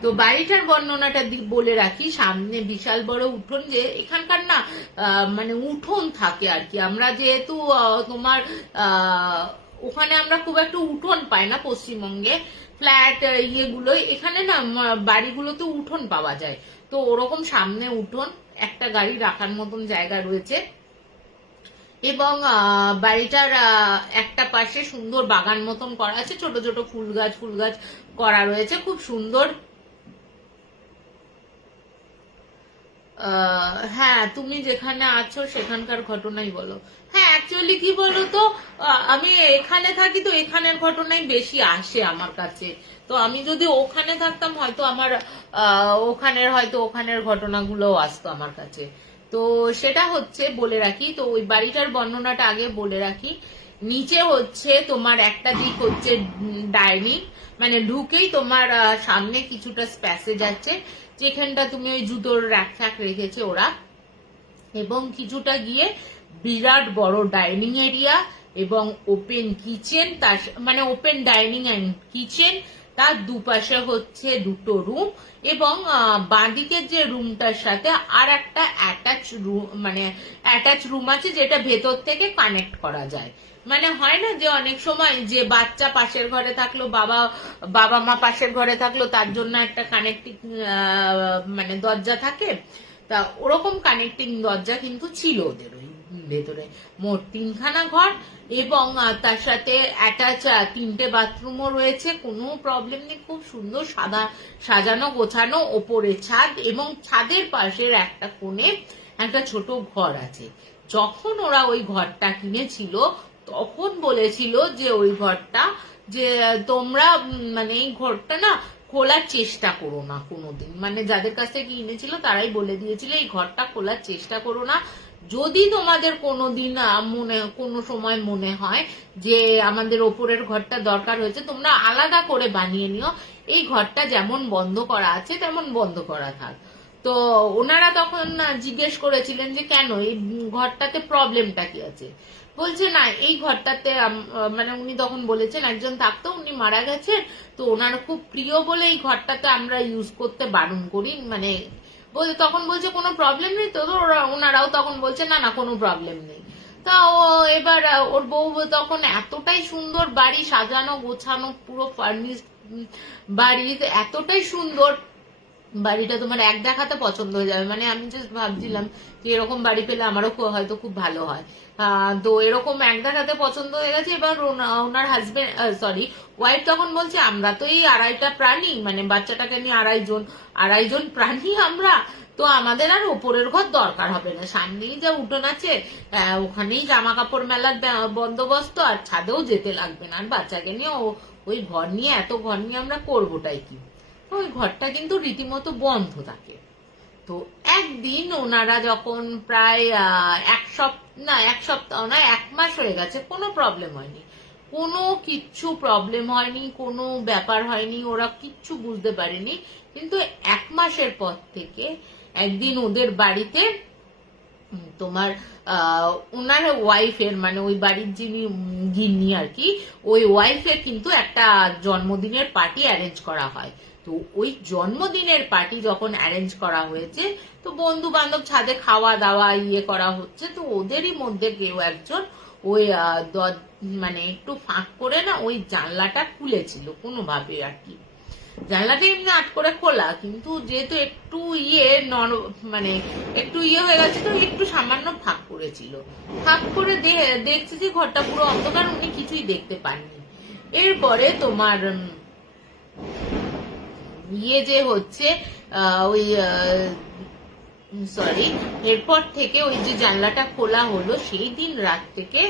তো বাড়িটার বর্ণনাটা বলে রাখি, সামনে বিশাল বড় উঠোন, যে এখানকার না মানে উঠোন থাকে আর কি। আমরা যেহেতু তোমার ওখানে আমরা খুব একটা উঠোন পাই না পশ্চিমবঙ্গে, ফ্ল্যাট ইয়েগুলো, এখানে না বাড়িগুলোতে উঠোন পাওয়া যায়। তো ওরকম সামনে উঠোন, একটা গাড়ি রাখার মতন জায়গা রয়েছে, এবং বাড়িটার একটা পাশে সুন্দর বাগান মতন করা আছে, ছোট ছোট ফুল গাছ করা রয়েছে, খুব সুন্দর। হ্যাঁ, তুমি যেখানে আছো সেখানকার ঘটনাই বলো। হ্যাঁ, অ্যাকচুয়ালি কি বলো তো, আমি এখানে থাকি তো এখানের ঘটনাই বেশি আসে আমার কাছে। তো আমি যদি ওখানে থাকতাম হয়তো আমার ওখানের ঘটনাগুলো আসতো আমার কাছে। তো সেটা হচ্ছে, বলে রাখি, তো ওই বাড়িটার বর্ণনাটা আগে বলে রাখি। নিচে হচ্ছে তোমার একটা দিক হচ্ছে ডাইনিং, মানে ঢুকেই তোমার সামনে কিছুটা স্প্যাসেজ আছে, যেখানটা তুমি ওই জুতোর র্যাক ফ্যাক রেখেছে ওরা, এবং কিছুটা গিয়ে বিরাট বড় ডাইনিং এরিয়া এবং ওপেন কিচেন, তার মানে ওপেন ডাইনিং অ্যান্ড কিচেন, তার দুপাশে হচ্ছে দুটো রুম, এবং বাঁদিকের যে রুমটার সাথে আর একটা অ্যাটাচ রুম, মানে অ্যাটাচ রুম আছে যেটা ভেতর থেকে কানেক্ট করা যায়। মানে হয় না যে অনেক সময় যে বাচ্চা পাশের ঘরে থাকলো, বাবা বাবা মা পাশের ঘরে থাকলো, তার জন্য একটা কানেক্টিং মানে দরজা থাকে, তা ওরকম কানেক্টিং দরজা কিন্তু ছিল ওদের ওই ভেতরে। মোট 3খানা ঘর, এবং তার সাথে অ্যাটাচ 3টে বাথরুমও রয়েছে, কোনো প্রবলেম নেই। খুব সুন্দর সাজানো গোছানো, ওপরে ছাদ, এবং ছাদের পাশের একটা কোণে একটা ছোট ঘর আছে। যখন ওরা ওই ঘরটা কিনেছিল তখন বলেছিল যে ওই ঘরটা, যে তোমরা মানে এই ঘরটা না খোলার চেষ্টা করো না কোনোদিন, মানে যাদের কাছ থেকে কিনেছিল তারাই বলে দিয়েছিল এই ঘরটা খোলার চেষ্টা করো না। যদি তোমাদের কোনোদিন কোনো সময় মনে হয় যে আমাদের ওপরের ঘরটা দরকার হয়েছে, তোমরা আলাদা করে বানিয়ে নিও, এই ঘরটা যেমন বন্ধ করা আছে তেমন বন্ধ করা থাক। তো ওনারা তখন জিজ্ঞেস করেছিলেন যে কেন এই ঘরটাতে প্রবলেমটা কি আছে। বলছে না, এই ঘরটাতে মানে উনি তখন বলেছেন একজন থাকতো, উনি মারা গেছেন, তো ওনার খুব প্রিয় বলে এই ঘরটাতে আমরা ইউজ করতে বারণ করি, মানে তখন বলছে কোনো প্রবলেম নেই তো, ওনারাও তখন বলছে না না কোনো প্রবলেম নেই। তা ও এবার ওর বউ তখন, এতটাই সুন্দর বাড়ি, সাজানো গোছানো, পুরো ফার্নিশ বাড়ি, এতটাই সুন্দর বাড়িটা তোমার এক দেখাতে পছন্দ হয়ে যাবে। মানে আমি জাস্ট ভাবছিলাম যে এরকম বাড়ি পেলে আমারও হয়তো খুব ভালো হয়। তো এরকম এক দেখাতে পছন্দ হয়ে গেছে। এবার ওনার হাজবেন্ড, সরি, ওয়াইফ তখন বলছে আমরা তো এই 2.5টা প্রাণী, মানে বাচ্চাটাকে নিয়ে 2.5জন প্রাণী আমরা, তো আমাদের আর ওপরের ঘর দরকার হবে না, সামনেই যা উঠোন আছে, ওখানেই জামা কাপড় মেলার বন্দোবস্ত, আর ছাদেও যেতে লাগবে না, আর বাচ্চাকে নিয়ে ওই ঘর নিয়ে, এত ঘর নিয়ে আমরা করবোটাই কি। ওই ঘরটা কিন্তু রীতিমতো বন্ধ থাকে। তো একদিন ওনারা যখন প্রায় এক সপ্তাহ না 1 মাস হয়ে গেছে, কোনো প্রবলেম হয়নি, কোনো কিচ্ছু প্রবলেম হয়নি, কোনো ব্যাপার হয়নি, ওরা কিচ্ছু বুঝতে পারেনি। কিন্তু 1 মাসের পর থেকে একদিন ওদের বাড়িতে তোমার ওনার ওয়াইফের, মানে ওই বাড়ির যিনি গিন্নি আর কি, ওই ওয়াইফের কিন্তু একটা জন্মদিনের পার্টি অ্যারেঞ্জ করা হয়। তো ওই জন্মদিনের পার্টি যখন অ্যারেঞ্জ করা হয়েছে, তো বন্ধু বান্ধব ছাদে খাওয়া দাওয়া করা হচ্ছে, তো ওদেরই মধ্যে কেউ একজন ওই মানে একটু ফাঁক করে না ওই জানলাটা খুলেছিল কোনোভাবে আর কি। জানলাটা এমনি আট করে খোলা, কিন্তু যেহেতু একটু মানে একটু হয়ে গেছে, তো একটু সামান্য ফাঁক করেছিল। ফাঁক করে দেখছে যে ঘরটা পুরো অন্ধকার, উনি কিছুই দেখতে পাননি। এরপরে তোমার যে হচ্ছে ওই সরি, এরপর থেকে ওই যে জানলাটা খোলা হলো, সেই দিন রাত থেকে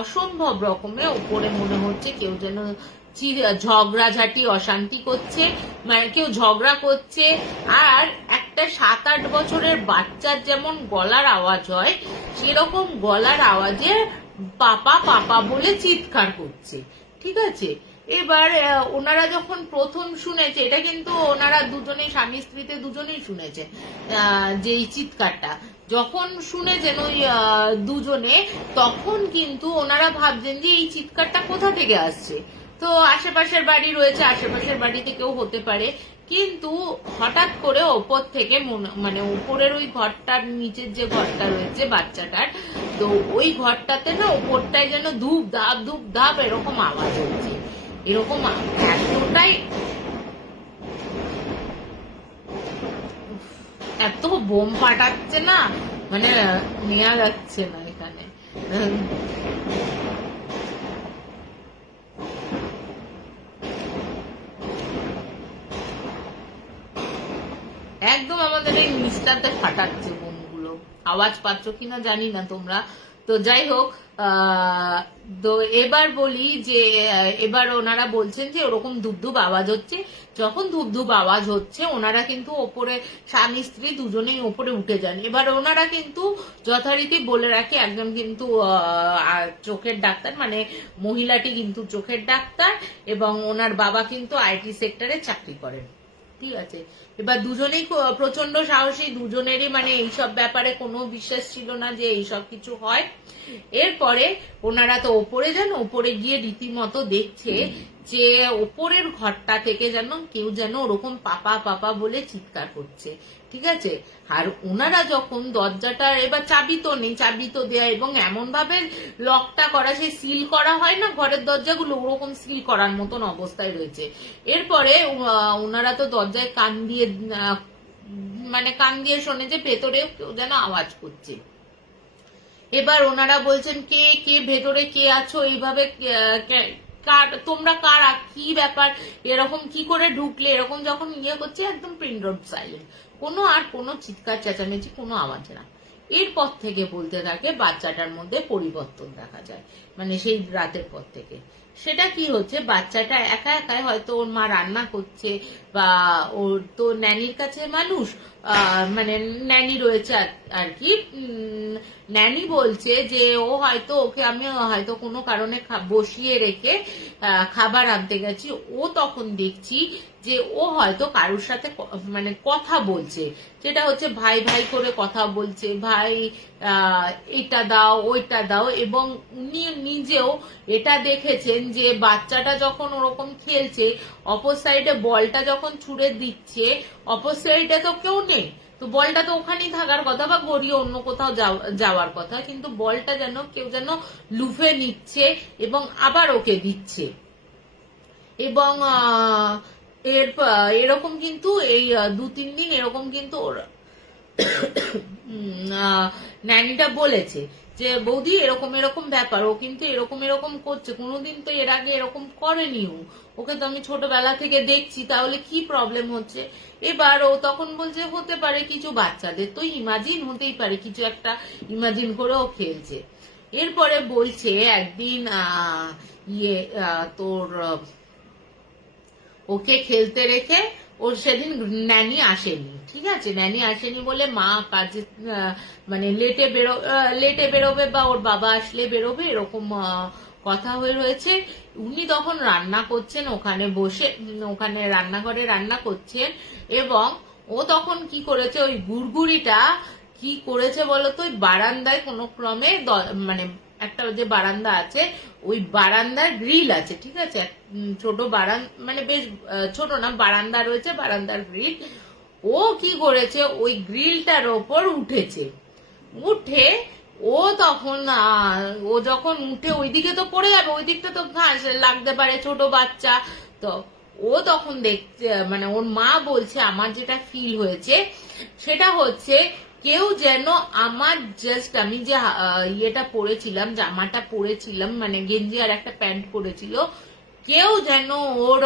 অসম্ভব রকমের উপরে মনে হচ্ছে কেউ যেন ঝগড়াঝাটি অশান্তি করছে, মানে কেউ ঝগড়া করছে। আর একটা 7-8 বছরের বাচ্চার যেমন গলার আওয়াজ হয়, সেরকম গলার আওয়াজে পাপা পাপা বলে চিৎকার করছে। ঠিক আছে, এবার ওনারা যখন প্রথম শুনেছে, এটা কিন্তু ওনারা দুজনেই, স্বামী স্ত্রীতে দুজনেই শুনেছে যে এই চিৎকারটা, যখন শুনেছেন ওই দুজনে, তখন কিন্তু ওনারা ভাবছেন যে এই চিৎকারটা কোথা থেকে আসছে। তো আশেপাশের বাড়ি রয়েছে, আশেপাশের বাড়িতে কেউ হতে পারে, কিন্তু হঠাৎ করে ওপর থেকে মানে উপরের ওই ঘরটার নিচের যে ঘরটা রয়েছে বাচ্চাটার, তো ওই ঘরটাতে না ওপরটায় যেন ধূপ ধাপ এরকম আওয়াজ হচ্ছে। এরকম এতটাই, এত বোম ফাটাচ্ছে না, মানে নেওয়া যাচ্ছে না এখানে। একদম আমাদের তোমাদের এই নিস্তারতে ফাটাচ্ছে বোনগুলো, আওয়াজ পাচ্ছ কিনা জানি না তোমরা। তো যাই হোক, তো এবার বলি যে এবার ওনারা বলছেন যে ওরকম ধুপধুপ আওয়াজ হচ্ছে। যখন ধুপধুপ আওয়াজ হচ্ছে ওনারা কিন্তু ওপরে স্বামী স্ত্রী দুজনেই ওপরে উঠে যান। এবার ওনারা কিন্তু যথারীতি বলে রাখি, একজন কিন্তু চোখের ডাক্তার, মানে মহিলাটি কিন্তু চোখের ডাক্তার এবং ওনার বাবা কিন্তু আইটি সেক্টরে চাকরি করেন, ঠিক আছে। এবার দুজনেই প্রচন্ড সাহসী, দুজনেরই মানে এইসব ব্যাপারে কোনো বিশ্বাস ছিল না যে এইসব কিছু হয়। এরপরে ওনারা তো ওপরে যান, ওপরে গিয়ে রীতিমতো দেখছে যে ওপরের ঘরটা থেকে যেন কেউ যেন ওরকম পাপা পাপা বলে চিৎকার করছে, ঠিক আছে। আর ওনারা যখন দরজাটা, এবার চাবি তো নেই, চাবি তো দেয়া এবং এমন ভাবে লকটা করা, সেই সিল করা হয় না ঘরের দরজাগুলো, ওরকম সিল করার মতন অবস্থায় রয়েছে। এরপরে ওনারা তো দরজায় কান দিয়ে মানে কান দিয়ে শোনে যে ভেতরে কেউ যেন আওয়াজ করছে। এবার ওনারা বলছেন কে কে ভেতরে কে আছো, এইভাবে তোমরা কারা, কি ব্যাপার, এরকম কি করে ঢুকলে, এরকম যখন ইয়ে করছে একদম পিন ড্রপ সাইলেন্ট, কোনো চিৎকার চেঁচামেচি কোনো আওয়াজ না। এরপর থেকে বলতে থাকে বাচ্চাটার মধ্যে পরিবর্তন দেখা যায়, মানে সেই রাতের পর থেকে। সেটা কি হচ্ছে, বাচ্চাটা একা একাই হয়তো ওর মা রান্না করছে বা ওর তো ন্যানির কাছে মানুষ, মানে ন্যানি রয়েছে আর কি। ন্যানি বলছে যে ও হয়তো ওকে আমি হয়তো কোনো কারণে বসিয়ে রেখে খাবার আনতে গেছি, ও তখন দেখছি যে ও হয়তো কারোর সাথে মানে কথা বলছে, যেটা হচ্ছে ভাই ভাই করে কথা বলছে, ভাই এটা দাও ওইটা দাও। এবং উনি নিজেও এটা দেখেছেন যে বাচ্চাটা যখন ওরকম খেলছে, অপর সাইডে বলটা যখন ছুড়ে দিচ্ছে, অপর সাইডে তো কেউ নেই, তো বলটা তো ওখানেই থাকার কথা বা গড়িয়ে অন্য কোথাও যাওয়ার কথা, কিন্তু বলটা যেন কেউ যেন লুফে নিচ্ছে এবং আবার ওকে দিচ্ছে। এবং এরকম কিন্তু এই 2-3 দিন এরকম কিন্তু ন্যানিটা বলেছে যে বৌদি এরকম এরকম ব্যাপার, ও কিন্তু এরকম এরকম করছে, কোনোদিন তো এর আগে এরকম করেনি, ওকে তো আমি ছোটবেলা থেকে দেখছি, তাহলে কি প্রবলেম হচ্ছে। এবার ও তখন বলছে হতে পারে কিছু, বাচ্চাদের তো ইমাজিন হতেই পারে, কিছু একটা ইমাজিন করে ও খেলছে। এরপরে বলছে একদিন তোর ওকে খেলতে রেখে ওর সেদিন ন্যানি আসেনি, ঠিক আছে। ন্যানি আসেনি বলে মা কাজে মানে লেটে বেরোবে বা ওর বাবা আসলে বেরোবে, এরকম কথা হয়ে রয়েছে। উনি তখন রান্না করছেন ওখানে বসে, ওখানে রান্নাঘরে রান্না করছেন এবং ও তখন কি করেছে, ওই গুড়গুড়িটা কি করেছে বলতো, ওই বারান্দায় কোনো ক্রমে মানে একটা যে বারান্দা আছে, ওই বারান্দার গ্রিল আছে, ঠিক আছে, ছোট মানে বেশ ছোট না, বারান্দা রয়েছে, বারান্দার গ্রিল, ও কি করেছে ওই গ্রিলটার ওপর উঠেছে। উঠে ও তখন ও যখন উঠে ওইদিকে তো পড়ে যাবে, ওই দিকটা তো ঘাস লাগতে পারে, ছোট বাচ্চা তো। ও তখন দেখছে, মানে ওর মা বলছে আমার যেটা ফিল হয়েছে সেটা হচ্ছে কেউ যেন আমার জাস্ট আমি যে ইয়েটা পরেছিলাম, জামাটা পরেছিলাম, মানে গেঞ্জি আর একটা প্যান্ট পরেছিল, কেউ যেন ওর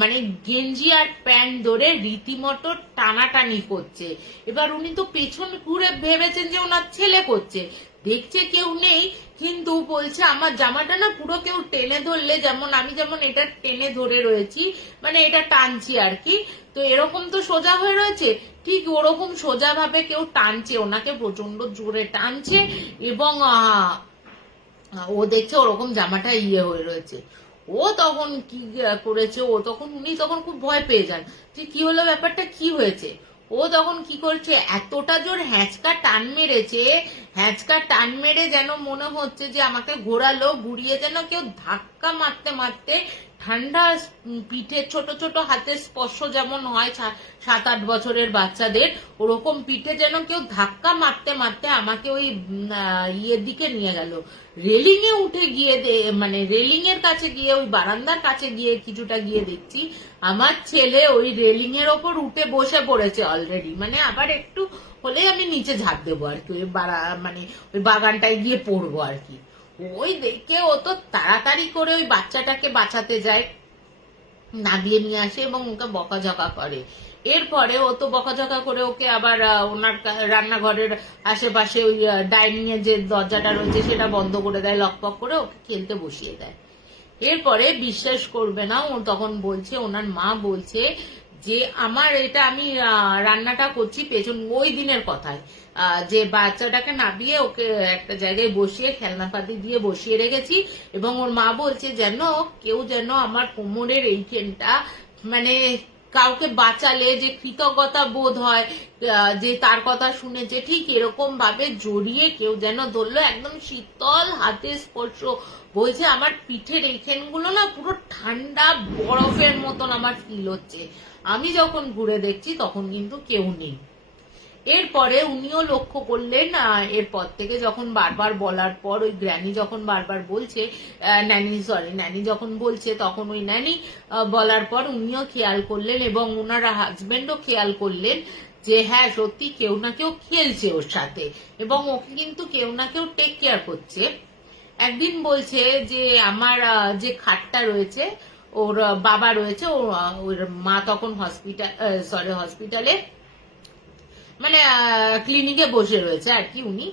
মানে গেঞ্জি আর প্যান্ট ধরে রীতিমতো টানাটানি করছে। এবার উনি তো পেছন ঘুরে ভেবেছেন যে ওনার ছেলে করছে, দেখছে কেউ নেই, কিন্তু বলছে আমার জামাটা না পুরো কেউ টেনে ধরলে, যেমন আমি যেমন এটা টেনে ধরে রয়েছি, মানে এটা টানছি আর কি, তো এরকম তো সোজা হয়ে রয়েছে, ঠিক ওরকম সোজা ভাবে কেউ টানছে, ওনাকে প্রচন্ড জোরে টানছে এবং ও দেখছে ওরকম জামাটা ইয়ে হয়ে রয়েছে। ও তখন কি করেছে, উনি তখন খুব ভয় পেয়ে যান যে কি হলো, ব্যাপারটা কি হয়েছে। ও তখন কি করছে, এতটা জোর হ্যাঁচকা টান মেরেছে, হ্যাঁচকা টান মেরে যেন মনে হচ্ছে যে আমাকে ঘোরালো, ঘুরিয়ে যেন কেউ ধাক্কা মারতে মারতে ঠান্ডা পিঠে, ছোট ছোট হাতের স্পর্শ যেমন হয় 7-8 বছরের বাচ্চাদের, ওরকম পিঠে যেন কেউ ধাক্কা মারতে মারতে আমাকে ওই ইয়ের দিকে নিয়ে গেল। রেলিং এ উঠে গিয়ে মানে রেলিং এর কাছে গিয়ে, ওই বারান্দার কাছে গিয়ে কিছুটা গিয়ে দেখছি আমার ছেলে ওই রেলিং এর ওপর উঠে বসে পড়েছে অলরেডি, মানে আবার একটু হলেই আমি নিচে ঝাঁপ দেবো আর কি, ওই মানে ওই বাগানটায় গিয়ে পড়বো আর কি। ওই দেখে ও তো তাড়াতাড়ি করে ওই বাচ্চাটাকে বাঁচাতে যায়, নাদিয়ে নিয়ে আসে এবং ওকে বকাঝকা করে। এরপরে ও তো বকাঝকা করে ওকে আবার ওনার রান্নাঘরের আশেপাশে ওই ডাইনিং এর যে দরজাটা রয়েছে সেটা বন্ধ করে দেয়, লকপক করে ওকে খেলতে বসিয়ে দেয়। এরপরে বিশ্বাস করবে না, ও তখন বলছে, ওনার মা বলছে যে আমার এটা আমি রান্নাটা করছি পেছন ওই দিনের কথায়, যে বাচ্চাটাকে নামিয়ে ওকে একটা জায়গায় বসিয়ে খেলনাপাতি দিয়ে বসিয়ে রেখেছি এবং ওর মা বলছে যেন কেউ যেন আমার কোমরের এইখানটা মানে কাউকে বাঁচালে যে কৃতজ্ঞতা বোধ হয়, যে তার কথা শুনেছে ঠিক এরকম ভাবে জড়িয়ে কেউ যেন ধরলো, একদম শীতল হাতে স্পর্শ। বলছে আমার পিঠের এইখানগুলো না পুরো ঠান্ডা বরফের মতন আমার ফিল হচ্ছে। আমি যখন ঘুরে দেখছি তখন কিন্তু কেউ নেই। এরপরে উনিও লক্ষ্য করলেন, এরপর থেকে যখন বারবার বলার পর ওই গ্র্যানি যখন বারবার বলছে, ন্যানি যখন বলছে তখন ওই ন্যানি বলার পর উনিও খেয়াল করলেন এবং ওনার হাজবেন্ডও খেয়াল করলেন যে হ্যাঁ সত্যি কেউ না কেউ খেলছে ওর সাথে এবং ওকে কিন্তু কেউ না কেউ টেক কেয়ার করছে। একদিন বলছে যে আমার যে খাটটা রয়েছে ওর বাবা রয়েছে, ওর মা তখন হসপিটালে মানে ক্লিনিকে বসে রয়েছে আর কি উনি।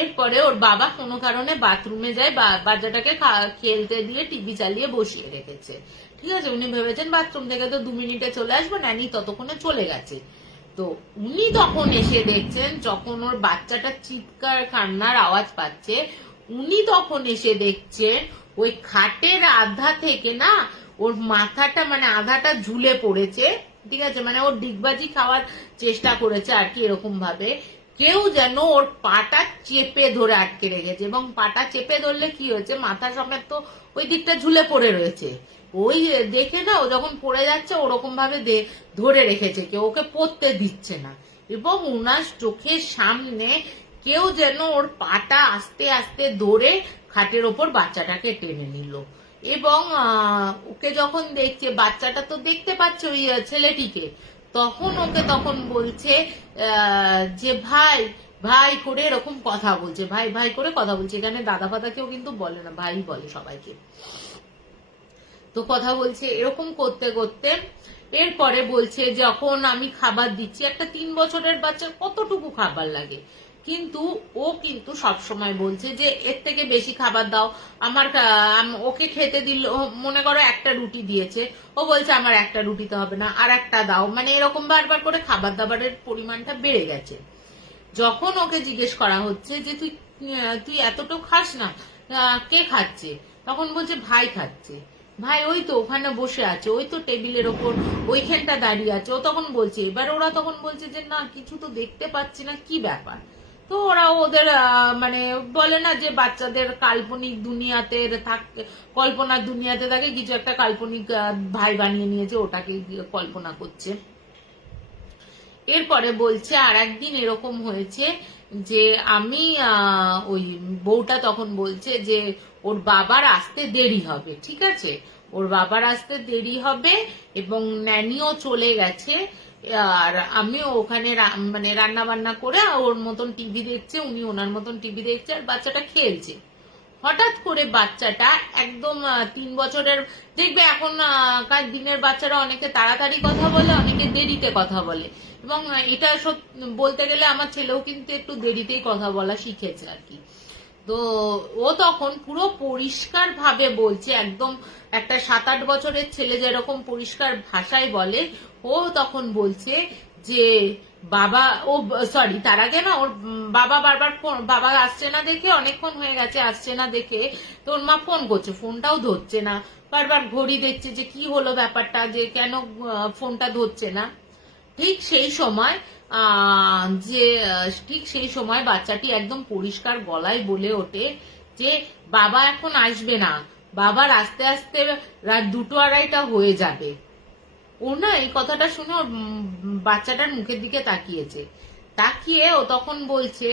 এরপরে ওর বাবা কোনো কারণে বাথরুমে যায়, বাচ্চাটাকে খেলতে দিয়ে টিভি চালিয়ে বসিয়ে রেখেছে। ঠিক আছে, উনি ভেবেছেন বাথরুম থেকে তো 2 মিনিটে চলে আসবো, ন্যানি ততক্ষণে চলে গেছে। তো উনি তখন এসে দেখছেন যখন ওর বাচ্চাটা চিৎকার কান্নার আওয়াজ পাচ্ছে, উনি তখন এসে দেখছেন ওই খাটের আধা থেকে না ওর মাথাটা মানে আধাটা ঝুলে পড়েছে। ঠিক আছে, মানে ওর ডিগবাজি খাওয়ার চেষ্টা করেছে আর কি, এরকম ভাবে কেউ যেন ওর পাটা চেপে ধরে আটকে রেখেছে এবং পাটা চেপে ধরলে কি হয়েছে, মাথা সমেত তো ওই দিকটা ঝুলে পড়ে রয়েছে। ওই দেখে না ও যখন পড়ে যাচ্ছে ওরকম ভাবে ধরে রেখেছে, কেউ ওকে পড়তে দিচ্ছে না এবং উনার চোখের সামনে কেউ যেন ওর পাটা আস্তে আস্তে ধরে খাটের ওপর বাচ্চাটাকে টেনে নিল এবং ওকে যখন দেখছে, বাচ্চাটা তো দেখতে পাচ্ছে ওই ছেলেটিকে, তখন ওকে তখন বলছে যে ভাই ভাই করে এরকম কথা বলছে, ভাই ভাই করে কথা বলছে। এখানে দাদা ফাদা কেউ কিন্তু বলে না, ভাই বলে সবাইকে। তো কথা বলছে এরকম করতে করতে এরপরে বলছে যখন আমি খাবার দিচ্ছি, একটা 3 বছরের বাচ্চার কতটুকু খাবার লাগে, কিন্তু ও কিন্তু সবসময় বলছে যে এর থেকে বেশি খাবার দাও আমার। ওকে খেতে দিল, মনে করো একটা রুটি দিয়েছে, ও বলছে আমার একটা রুটিতে হবে না আর একটা দাও, মানে এরকম বারবার করে খাবার দাবারের পরিমাণটা বেড়ে গেছে। যখন ওকে জিজ্ঞেস করা হচ্ছে যে তুই তুই এতটুকু খাস না, কে খাচ্ছে, তখন বলছে ভাই খাচ্ছে। ভাই ওই তো ওখানে বসে আছে, ওই তো টেবিলের ওপর ওইখানটা দাঁড়িয়ে আছে। ও তখন বলছে, এবার ওরা তখন বলছে যে না কিছু তো দেখতে পাচ্ছি না, কি ব্যাপার। তো ওরা ওদের মানে বলে না যে বাচ্চাদের কাল্পনিক দুনিয়াতে থাকতে, কল্পনার দুনিয়াতে থাকে, কিছু একটা কাল্পনিক ভাই বানিয়ে নিয়েছে, ওটাকে কল্পনা করছে। এরপরে বলছে আর একদিন এরকম হয়েছে যে আমি ওই বউটা তখন বলছে যে ওর বাবার আসতে দেরি হবে, ঠিক আছে, ওর বাবার আসতে দেরি হবে এবং ন্যানিও চলে গেছে, আর আমিও ওখানে মানে রান্না বান্না করে ওর মতন টিভি দেখছে, উনি ওনার মতন টিভি দেখছে আর বাচ্চাটা খেলছে। হঠাৎ করে বাচ্চাটা একদম 3 বছরের, দেখবে এখন কার দিনের বাচ্চারা অনেকে তাড়াতাড়ি কথা বলে, অনেকে দেরিতে কথা বলে এবং এটা বলতে গেলে আমার ছেলেও কিন্তু একটু দেরিতেই কথা বলা শিখেছে আর কি। তো ও তখন পুরো পরিষ্কার ভাবে বলছে, একদম একটা 7-8 বছরের ছেলে যেরকম পরিষ্কার ভাষায় বলে, ও তখন বলছে যে বাবা, ও সরি তার আগে না ওর বাবা বারবার বাবা আসছে না দেখে, অনেকক্ষণ হয়ে গেছে আসছে না দেখে তোর মা ফোন করছে, ফোনটাও ধরছে না, বারবার ঘড়ি দেখছে যে কি হলো ব্যাপারটা, যে কেন ফোনটা ধরছে না। ঠিক সেই সময় ঠিক সেই সময় বাচ্চাটি একদম পরিষ্কার গলায় বলে ওঠে যে বাবা এখন আসবে না, বাবার আস্তে আস্তে রাত 2-2:30 হয়ে যাবে। ও না এই কথাটা শুনে ওর বাচ্চাটার মুখের দিকে তাকিয়েছে, তাকিয়ে ও তখন বলছে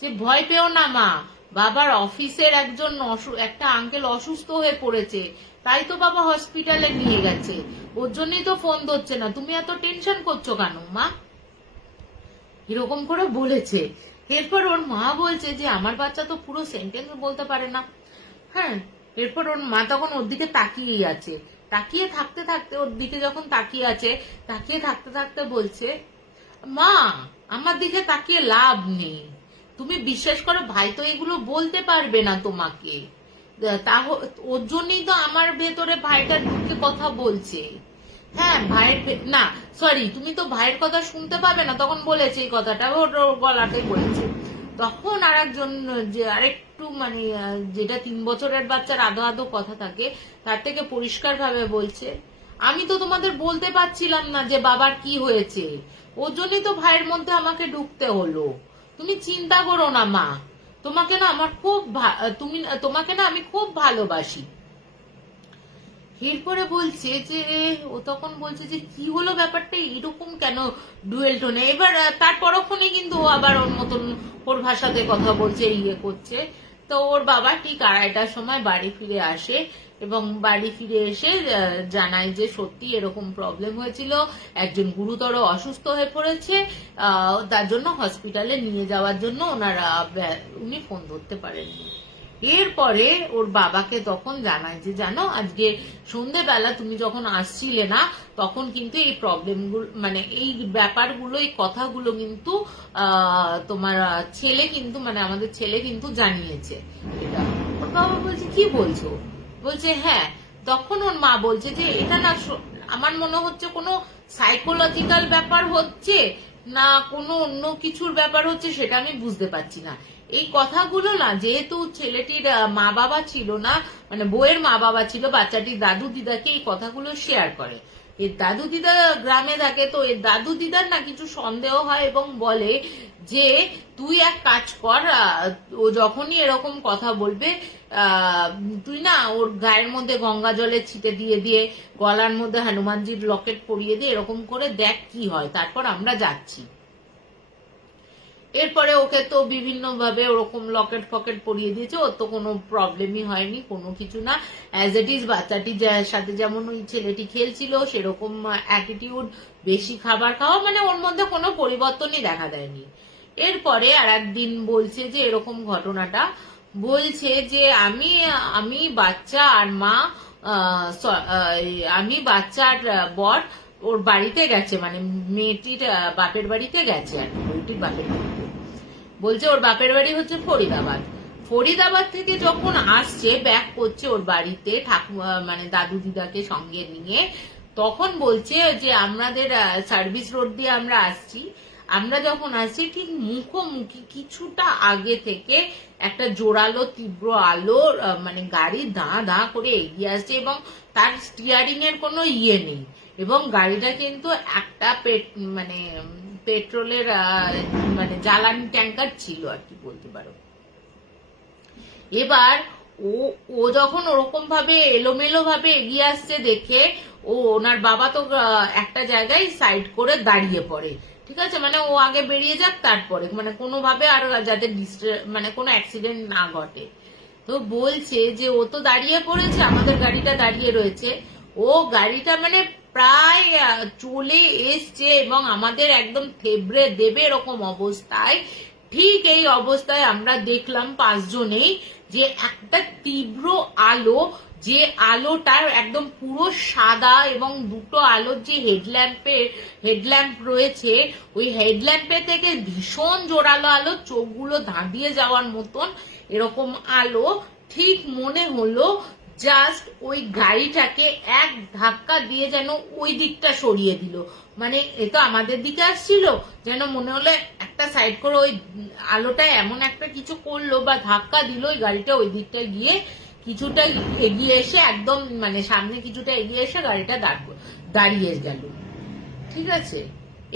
যে ভয় পেও না মা, বাবার অফিসের একটা আঙ্কেল অসুস্থ হয়ে পড়েছে, তাই তো বাবা হসপিটালে নিয়ে গেছে, ওর জন্যই তো ফোন ধরছে না, তুমি এত টেনশন করছো কেন মা, এরকম করে বলেছে। এরপর ওর মা বলছে যে আমার বাচ্চা তো পুরো সেন্টেন্স বলতে পারে না। হ্যাঁ, এরপর ওর মা তখন ওর দিকে তাকিয়েই আছে, তাকিয়ে থাকতে থাকতে ওর দিকে যখন তাকিয়ে আছে, তাকিয়ে থাকতে থাকতে বলছে, মা আমার দিকে তাকিয়ে লাভ নেই, তুমি বিশ্বাস করো ভাই তো এগুলো বলতে পারবে না তোমাকে, ওর জন্যই তো আমার ভেতরে ভাইটা ঢুকে কথা বলছে। হ্যাঁ ভাইয়ের না, সরি, তুমি তো ভাইয়ের কথা শুনতে পাবে না, তখন বলেছে এই কথাটা, ওর গলাটাই বলেছে। তখন আর একজন, যে আরেকটু মানে যেটা 3 বছরের বাচ্চার আধো আধো কথা থাকে, তার থেকে পরিষ্কার ভাবে বলছে, আমি তো তোমাদের বলতে পারছিলাম না যে বাবার কি হয়েছে, ওর জন্যই তো ভাইয়ের মধ্যে আমাকে ঢুকতে হলো, তুমি চিন্তা করো না মা, তোমাকে না আমার খুব তোমাকে না আমি খুব ভালোবাসি। এরপরে বলছে যে, ও তখন বলছে যে কি হলো ব্যাপারটা এরকম কেন ডুয়েল টোনে, এবার তার পরক্ষণে কিন্তু ও আবার ওর মতন ওর ভাষাতে কথা বলছে, ইয়ে করছে। তো ওর বাবা ঠিক 2:30টার সময় বাড়ি ফিরে আসে এবং বাড়ি ফিরে এসে জানায় যে সত্যি এরকম প্রবলেম হয়েছিল, একজন গুরুতর অসুস্থ হয়ে পড়েছে, তার জন্য হসপিটালে নিয়ে যাওয়ার জন্য উনি ফোন ধরতে পারেননি। এরপরে ওর বাবাকে তখন জানায় যে জানো আজকে সন্ধ্যেবেলা তুমি যখন আসছিলে না, তখন কিন্তু এই প্রবলেমগুলো মানে এই ব্যাপারগুলো, এই কথাগুলো কিন্তু তোমার ছেলে কিন্তু মানে আমাদের ছেলে কিন্তু জানিয়েছে। এটা ওর বাবা বলছে কি বলছো, বলছে হ্যাঁ। তখন ওর মা বলছে যে এটা না আমার মনে হচ্ছে কোনো সাইকোলজিক্যাল ব্যাপার হচ্ছে না কোনো অন্য কিছুর ব্যাপার হচ্ছে, সেটা আমি বুঝতে পারছি না। এই কথাগুলো না, যেহেতু ছেলেটির মা বাবা ছিল না, মানে বউয়ের মা বাবা ছিল, বাচ্চাটির দাদু দিদাকে এই কথাগুলো শেয়ার করে। এর দাদু দিদা গ্রামে থাকে, তো এর দাদু দিদার না কিছু সন্দেহ হয় এবং বলে যে তুই এক কাজ কর, ও যখনই এরকম কথা বলবে তুই না ওর গায়ের মধ্যে গঙ্গা জলে ছিটে দিয়ে দিয়ে গলার মধ্যে হনুমানজির লকেট পরিয়ে দিয়ে এরকম করে দেখ কি হয়, তারপর আমরা যাচ্ছি। এরপরে ওকে তো বিভিন্ন ভাবে ওরকম লকেট ফকেট পরিয়ে দিয়েছে, ওর তো কোনো প্রবলেমই হয়নি, কোনো কিছু না, অ্যাজ ইট ইজ বাচ্চাটির সাথে যেমন ওই ছেলেটি খেলছিল সেরকম অ্যাটিটিউড, বেশি খাবার খাওয়া, মানে ওর মধ্যে কোনো পরিবর্তনই দেখা দেয়নি। এরপরে আর একদিন বলছে যে এরকম ঘটনাটা, বলছে যে আমি বাচ্চা আর মা, আমি বাচ্চা আর বর ওর বাড়িতে গেছে, মানে মেয়েটির বাপের বাড়িতে গেছে আর মেয়েটির বাপের বাড়িতে। বলছে ওর বাপের বাড়ি হচ্ছে ফরিদাবাদ। ফরিদাবাদ থেকে যখন আসছে ব্যাক করছে ওর বাড়িতে ঠাকুমা মানে দাদু দিদাকে সঙ্গে নিয়ে, তখন বলছে যে আমাদের সার্ভিস রোড দিয়ে আমরা আসছি, আমরা যখন আসছি ঠিক মুখোমুখি কিছুটা আগে থেকে একটা জোরালো তীব্র আলো মানে গাড়ি দাঁ দাঁ করে এগিয়ে আসছে এবং তার স্টিয়ারিং এর কোনো ইয়ে নেই, এবং গাড়িটা কিন্তু একটা মানে পেট্রোলের মানে জ্বালানি ট্যাঙ্কার ছিল আর কি বলতে পারো। এবার ও যখন ওরকম ভাবে এলোমেলো ভাবে এগিয়ে আসছে দেখে ওনার বাবা তো একটা জায়গায় সাইড করে দাঁড়িয়ে পড়ে, ঠিক আছে, মানে ও আগে বেরিয়ে যাক তারপরে, মানে কোনোভাবে আর যাতে মানে কোনো অ্যাক্সিডেন্ট না ঘটে। তো বলছে যে ও তো দাঁড়িয়ে পড়েছে, আমাদের গাড়িটা দাঁড়িয়ে রয়েছে, ও গাড়িটা মানে প্রায় চলে এসছে এবং আমাদের একদম থেবড়ে দেবে এরকম অবস্থায়, ঠিক এই অবস্থায় আমরা দেখলাম 5 জনেই যে একটা তীব্র আলো, যে আলোটার একদম পুরো সাদা এবং দুটো আলোর যে হেডল্যাম্প রয়েছে, ওই হেডল্যাম্পে থেকে ভীষণ জোরালো আলো, চোখগুলো ধাঁধিয়ে যাওয়ার মতন এরকম আলো, ঠিক মনে হলো জাস্ট ওই গাড়িটাকে এক ধাক্কা দিয়ে যেন ওই দিকটা সরিয়ে দিল, মানে এ তো আমাদের দিকে আসছিল, যেন মনে হলো একটা সাইড করে ওই আলোটা এমন একটা কিছু করলো বা ধাক্কা দিল, ওই গাড়িটা ওই দিকটা গিয়ে কিছুটা এগিয়ে এসে একদম মানে সামনে কিছুটা এগিয়ে এসে গাড়িটা দাঁড়িয়ে গেল, ঠিক আছে।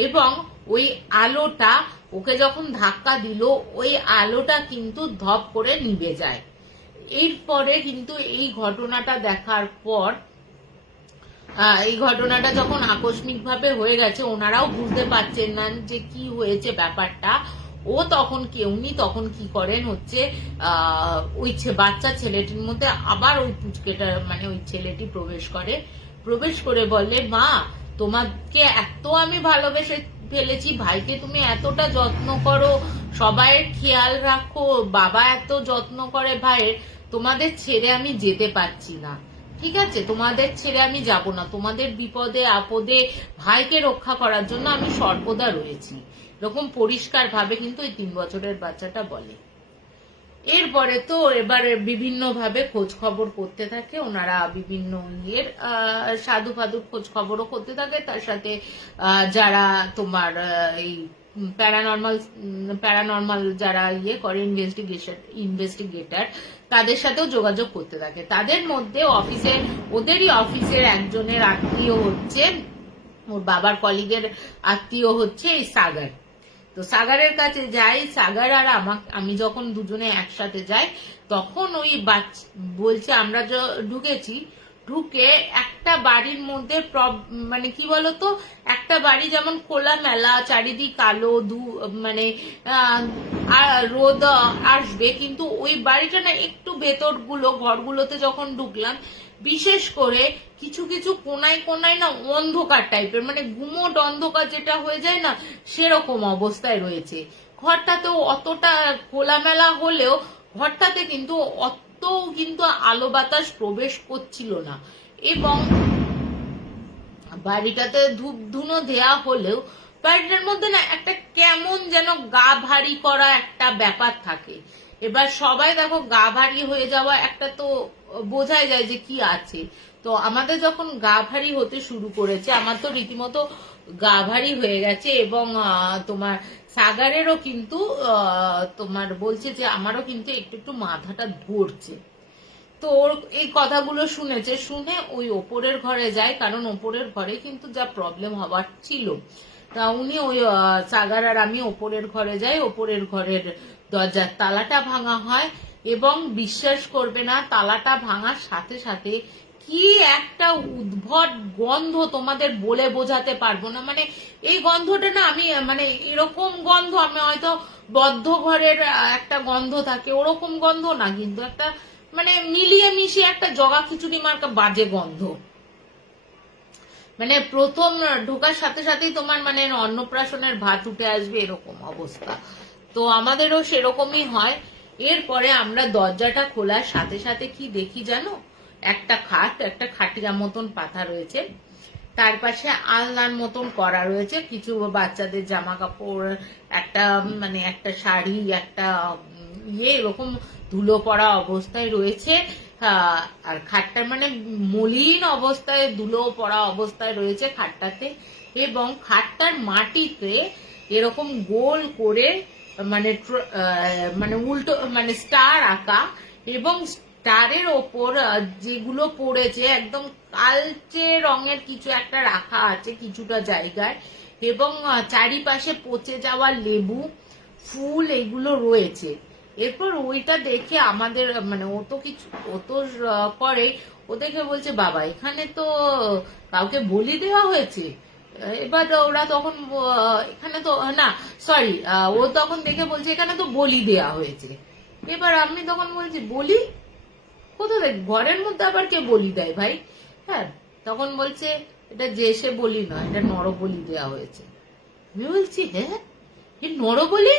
এবং ওই আলোটা ওকে যখন ধাক্কা দিল, ওই আলোটা কিন্তু ধপ করে নিভে যায়। এরপরে কিন্তু এই ঘটনাটা দেখার পর, এই ঘটনাটা যখন আকস্মিক ভাবে হয়ে গেছে, ওনারাও বুঝতে পারছেন না যে কি হয়েছে ব্যাপারটা। উনি তখন কি করেন হচ্ছে ওই বাচ্চা ছেলেটির মধ্যে আবার ওই পুচকেটা মানে ওই ছেলেটি প্রবেশ করে বলে, মা তোমাকে এত আমি ভালোবেসে ফেলেছি, ভাইকে তুমি এতটা যত্ন করো, সবাইয়ের খেয়াল রাখো, বাবা এত যত্ন করে ভাইয়ের, তোমাদের ছেড়ে আমি যেতে পারছি না, ঠিক আছে, তোমাদের ছেড়ে আমি যাব না, তোমাদের বিপদে আপদে ভাইকে রক্ষা করার জন্য আমি সর্বদা রয়েছি, এরকম পরিষ্কার ভাবে কিন্তু এই 3 বছরের বাচ্চাটা বলে। এরপরে তো এবারে বিভিন্ন ভাবে খোঁজ খবর করতে থাকে ওনারা, বিভিন্ন ইয়ের সাধু ফাধুর খোঁজ খবরও করতে থাকে, তার সাথে যারা তোমার এই প্যারানর্মাল যারা ইয়ে করে ইনভেস্টিগেটর তাদের সাথেও যোগাযোগ করতে থাকে। তাদের মধ্যে ওদেরই অফিসের একজনের আত্মীয় হচ্ছে, ওর বাবার কলিগের আত্মীয় হচ্ছে এই সাগর। তো সাগরের কাছে যাই, সাগর আর আমি যখন দুজনে একসাথে যাই তখন ওই বলছে আমরা ঢুকেছি, ঢুকে একটা বাড়ির মধ্যে মানে কি বলতো, একটা বাড়ি যেমন খোলা মেলা, চারিদিক আলো মানে রোদ আসবে, কিন্তু ওই বাড়িটা না একটু ঘরগুলোতে যখন ঢুকলাম, বিশেষ করে কিছু কিছু কোনায় কোনায় না অন্ধকার টাইপের, মানে গুমোট অন্ধকার যেটা হয়ে যায় না, সেরকম অবস্থায় রয়েছে। ঘরটাতেও অতটা খোলামেলা হলেও ঘরটাতে কিন্তু কিন্তু আলো বাতাস প্রবেশ করছিল না, এবং বাড়িটাতে ধূপ ধুনো দেয়া হলেও বাড়িটার মধ্যে না একটা কেমন যেন গা ভারী করা একটা ব্যাপার থাকে। এবার সবাই দেখো গা ভারী হয়ে যাওয়া একটা তো বোঝাই যায় যে কি আছে। তো আমাদের যখন গা ভারী হতে শুরু করেছে, আমার তো রীতিমতো গা ভারী হয়ে গেছে, এবং তোমার সাগারেরও কিন্তু তোমার বলছে যে আমারও কিন্তু একটু একটু মাথাটা ধরছে। তো ওর এই কথাগুলো শুনে ওই ওপরের ঘরে যায়, কারণ ওপরের ঘরে কিন্তু যা প্রবলেম হবার ছিল। তা উনি ওই সাগার আর আমি ওপরের ঘরে যাই, ওপরের ঘরের দরজার তালাটা ভাঙা হয়, এবং বিশ্বাস করবে না, তালাটা ভাঙার সাথে সাথে কি একটা উদ্ভট গন্ধ তোমাদের বলে বোঝাতে পারবো না। মানে এই গন্ধটা না, আমি মানে এরকম গন্ধ, আমি হয়তো বদ্ধ ঘরের একটা গন্ধ থাকে ওরকম গন্ধ না, কিন্তু একটা মানে মিলিয়ে মিশিয়ে একটা জগা খিচুড়ি মার্কা বাজে গন্ধ। মানে প্রথম ঢোকার সাথে সাথেই তোমার মানে অন্নপ্রাশনের ভাত উঠে আসবে, এরকম অবস্থা। তো আমাদেরও সেরকমই হয়। এরপরে আমরা দরজাটা খোলার সাথে সাথে কি দেখি জানো, একটা খাটিয়া মতন পাতা রয়েছে, তার পাশে আলনার মতন করা রয়েছে, কিছু বাচ্চাদের জামা কাপড়, একটা মানে একটা শাড়ি, একটা এরকম ধুলো পড়া অবস্থায় রয়েছে। আর খাটটার মানে মলিন অবস্থায়, ধুলো পড়া অবস্থায় রয়েছে খাটটাতে, এবং খাটটার মাটিতে এরকম গোল করে মানে মানে উল্টো মানে স্টার আঁকা, এবং স্টারের ওপর যেগুলো পড়েছে একদম কালচে রঙের কিছু একটা রাখা আছে কিছুটা জায়গায়, এবং চারিপাশে পচে যাওয়া লেবু ফুল এগুলো রয়েছে। এরপর ওইটা দেখে আমাদের মানে ও তো করে, ও দেখে বলছে বাবা এখানে তো কাউকে বলি দেওয়া হয়েছে। এবার ওরা তখন এখানে তো না, সরি, ও তখন দেখে বলছে এখানে তো বলি দেওয়া হয়েছে। এবার আমি তখন বলছি বলি কোথা থেকে, ঘরের মধ্যে আবার কে বলি দেয় ভাই? হ্যাঁ, তখন বলছে এটা যে সে বলি নয়, এটা নরবলি দেওয়া হয়েছে। আমি বলছি হ্যাঁ, এই নরবলি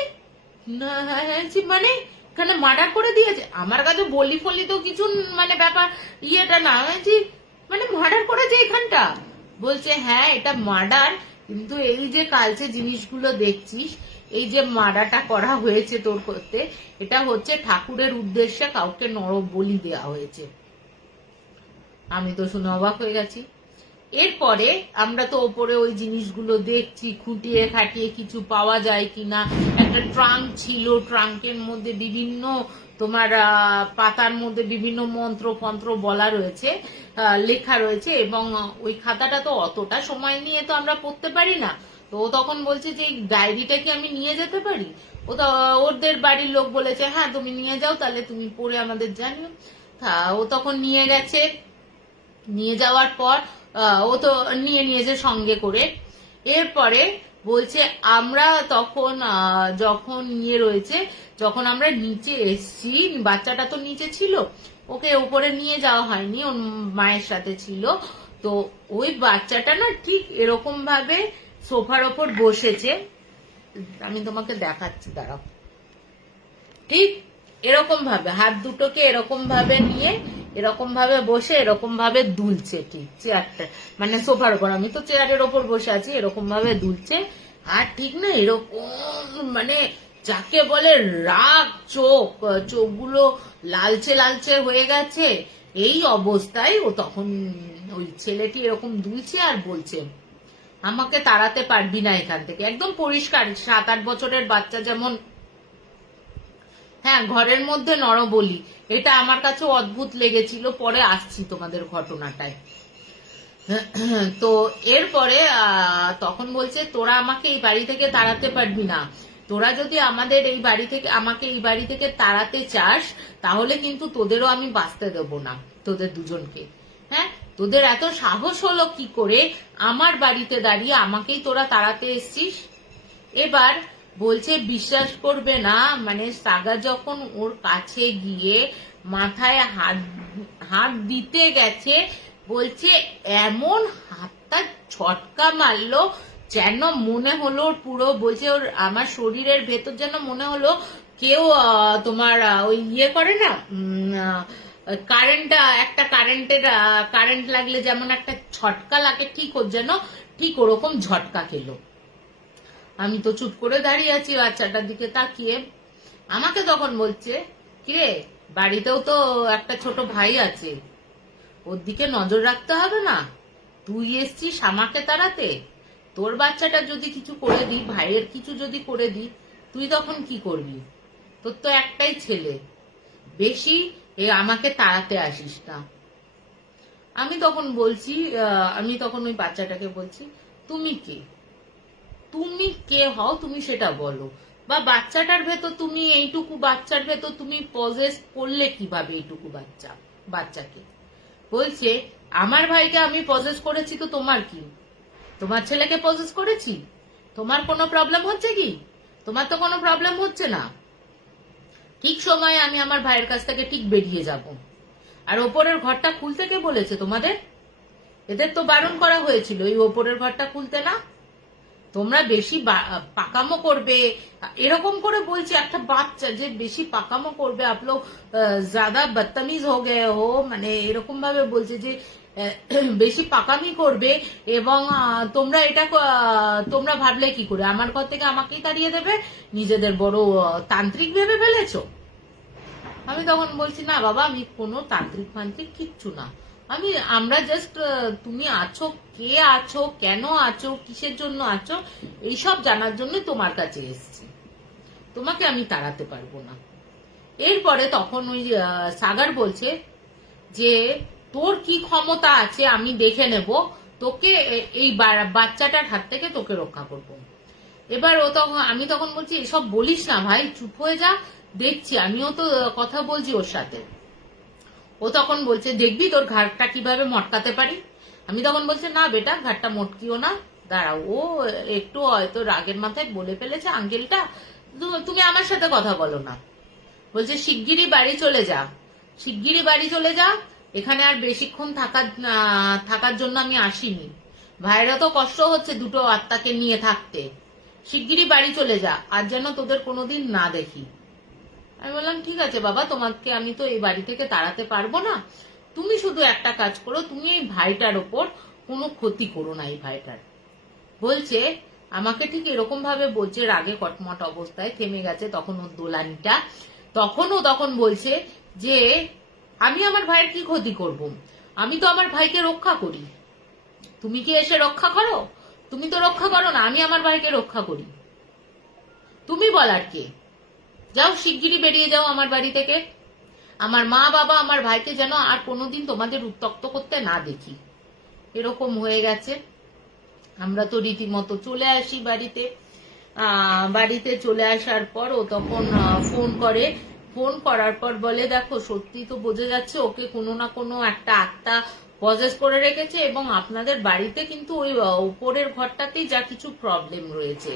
না, মানে এখানে মার্ডার করে দিয়েছে? আমার কাছে বলি ফলি তো কিছু মানে ব্যাপার ইয়েটা না, মানে মার্ডার করেছে এখানটা। বলছে হ্যাঁ এটা মার্ডার, কিন্তু এই যে কালচে জিনিসগুলো দেখছিস, এই যে মার্ডারটা করা হয়েছে তোর করতে, এটা হচ্ছে ঠাকুরের উদ্দেশ্যে কাউকে নরবলি দেওয়া হয়েছে। আমি তো শুনে অবাক হয়ে গেছি। এরপরে আমরা তো ওপরে ওই জিনিসগুলো দেখছি, খুঁটিয়ে খাটিয়ে কিছু পাওয়া যায় কিনা। একটা ট্রাঙ্ক ছিল, ট্রাঙ্কের মধ্যে বিভিন্ন তোমার পাতার মধ্যে বিভিন্ন মন্ত্র ফন্ত্র বলা রয়েছে, লেখা রয়েছে, এবং ওই খাতাটা তো অতটা সময় নিয়ে তো আমরা পড়তে পারি না। তো ও তখন বলছে যে এই ডায়েরিটা কি আমি নিয়ে যেতে পারি? ও তো ওদের বাড়ির লোক বলেছে হ্যাঁ তুমি নিয়ে যাও, তাহলে তুমি পড়ে আমাদের জানিও। ও তখন নিয়ে গেছে, নিয়ে যাওয়ার পর ও তো নিয়ে নিয়েছে সঙ্গে করে। এরপরে বলছে আমরা তখন যখন ইয়ে রয়েছে, যখন আমরা নিচে এসছি, বাচ্চাটা তো নিচে ছিল, ওকে উপরে নিয়ে যাওয়া হয়নি, ওর মায়ের সাথে ছিল। তো ওই বাচ্চাটা না ঠিক এরকম ভাবে সোফার ওপর বসেছে, আমি তোমাকে দেখাচ্ছি দাঁড়াও, ঠিক এরকম ভাবে হাত দুটোকে এরকম ভাবে নিয়ে এরকম ভাবে বসে এরকম ভাবে দুলছে ঠিক চেয়ারটা, মানে সোফার উপর, আমি তো চেয়ারের ওপর বসে আছি, এরকম ভাবে দুলছে। আর ঠিক না এরকম মানে যাকে বলে রাগ, চোখগুলো লালচে লালচে হয়ে গেছে। এই অবস্থায় ও তখন ওই ছেলেটি এরকম দুলছে আর বলছে আমাকে তাড়াতে পারবি না এখান থেকে। একদম পরিষ্কার 7-8 বছরের বাচ্চা যেমন, হ্যাঁ ঘরের মধ্যে নরবলি। এটা আমার কাছে অদ্ভুত লেগেছিল, পরে আসছি তোমাদের ঘটনাটায়। তো এরপরে তখন বলছে তোরা আমাকে এই বাড়ি থেকে তাড়াতে পারবি না, তোরা যদি আমাদের এই বাড়ি থেকে আমাকে এই বাড়ি থেকে তাড়াতে চাস তাহলে কিন্তু তোদেরও আমি বাঁচতে দেবো না, তোদের দুজনকে। হ্যাঁ, তোদের এত সাহস হলো কি করে আমার বাড়িতে দাঁড়িয়ে আমাকেই তোরা তাড়াতে এসছিস। এবার বলছে বিশ্বাস করবে না, মানে সাগা যখন ওর কাছে গিয়ে মাথায় হাত হাত দিতে গেছে, বলছে এমন হাতটা ছটকা মারলো যেন মনে হলো পুরো, বলছে ওর আমার শরীরের ভেতর যেন মনে হলো কেউ তোমার ওই ইয়ে করে না কারেন্ট, একটা কারেন্ট লাগলে যেমন একটা ছটকা লাগে, ঠিক ওর যেন ঠিক ওরকম ঝটকা খেলো। আমি তো চুপ করে দাঁড়িয়ে আছি বাচ্চাটার দিকে তাকিয়ে। আমাকে তখন বলছে কিরে বাড়িতেও তো একটা ছোট ভাই আছে, ওর দিকে নজর রাখতে হবে না? তুই এসছিস আমাকে তাড়াতে, তোর বাচ্চাটা যদি কিছু করে দিই, ভাইয়ের কিছু যদি করে দিই, তুই তখন কি করবি? তোর তো একটাই ছেলে, বেশি আমাকে তাড়াতে আসিস না। আমি তখন ওই বাচ্চাটাকে বলছি তুমি কে, তুমি কে হও তুমি সেটা বলো, বা বাচ্চাটার ভেতর তুমি এইটুকু বাচ্চার ভেতর তুমি পজেস করলে কিভাবে এইটুকু বাচ্চাকে? বলছে আমার ভাইকে আমি পজেস করেছি তো তোমার কি? তোমার ছেলেকে পজেস করেছি? তোমার কোনো প্রবলেম হচ্ছে কি? তোমার তো কোনো প্রবলেম হচ্ছে না। ঠিক সময়ে আমি আমার ভাইয়ের কাছ থেকে ঠিক বেরিয়ে যাব। আর ওপরের ঘরটা খুলতে কে বলেছে তোমাদের? এদের তো বারণ করা হয়েছিল এই ওপরের ঘরটা খুলতে না। তোমরা বেশি পাকামো করবে, এরকম করে বলছি একটা বাচ্চা যে বেশি পাকামো করবে, আপ লোক জ্যাদা বদতমিজ হো গে হো, মানে এরকম ভাবে বলছে যে বেশি পাকামি করবে। এবং তোমরা ভাবলে কি করে আমার ঘর থেকে আমাকেই তাড়িয়ে দেবে? নিজেদের বড় তান্ত্রিক ভেবে ফেলেছো। আমি তখন বলছি না বাবা, আমি কোনো তান্ত্রিক ফান্ত্রিক কিচ্ছু না, আমরা জাস্ট তুমি আছো, কে আছো, কেন আছো, কিসের জন্য আছো, এইসব জানার জন্য তোমার কাছে এসেছি, তোমাকে আমি তাড়াতে পারবো না। এরপরে তখন ওই সাগার বলছে যে তোর কি ক্ষমতা আছে আমি দেখে নেব, তোকে এই বাচ্চাটার হাত থেকে তোকে রক্ষা করব। এবার আমি তখন বলছি এসব বলিস না ভাই, চুপ হয়ে যা, দেখছি আমিও তো কথা বলছি ওর সাথে। ও তখন বলছে দেখবি তোর ঘাটটা কিভাবে মটকাতে পারি। আমি তখন বলছি না বেটা, ঘাটটা মটকিও না, দাঁড়াও। ও একটু হয়তো রাগের মাথায় বলে ফেলেছে আঙ্কেলটা, তুমি আমার সাথে কথা বলো না। বলছে শিগগিরই বাড়ি চলে যা, শিগগিরই বাড়ি চলে যা, এখানে আর বেশিক্ষণ থাকার জন্য আমি আসিনি, ভাইরা তো কষ্ট হচ্ছে দুটো আত্মাকে নিয়ে থাকতে, শিগগিরই বাড়ি চলে যা, আর যেন তোদের কোনোদিন না দেখি। আমি বললাম ঠিক আছে বাবা, তোমাকে আমি তো এই বাড়ি থেকে তাড়াতে পারবো না, তুমি শুধু একটা কাজ করো, তুমি এই ভাইটার ওপর কোনো ক্ষতি করো না এই ভাইটার। বলছে আমাকে ঠিক এরকম ভাবে বলছে, রাগে কটমট অবস্থায় থেমে গেছে তখন ওর দোলানিটা। তখন বলছে যে আমি আমার ভাইয়ের কি ক্ষতি করব, আমি তো আমার ভাইকে রক্ষা করি, তুমি কি এসে রক্ষা করো? তুমি তো রক্ষা করো না, আমি আমার ভাইকে রক্ষা করি, তুমি বলার কে? যাও শিগগিরই বেরিয়ে যাও আমার বাড়ি থেকে, আমার মা বাবা আমার ভাইকে যেন আর কোনোদিন তোমাদের উত্তক্ত করতে না দেখি। এরকম হয়ে গেছে। আমরা তো রীতিমতো চলে আসি বাড়িতে। বাড়িতে চলে আসার পর ও তখন ফোন করার পর বলে দেখো সত্যি তো বোঝা যাচ্ছে ওকে কোনো না কোনো একটা আত্মা পজেস করে রেখেছে, এবং আপনাদের বাড়িতে কিন্তু ওই উপরের ঘরটাতেই যা কিছু প্রবলেম রয়েছে।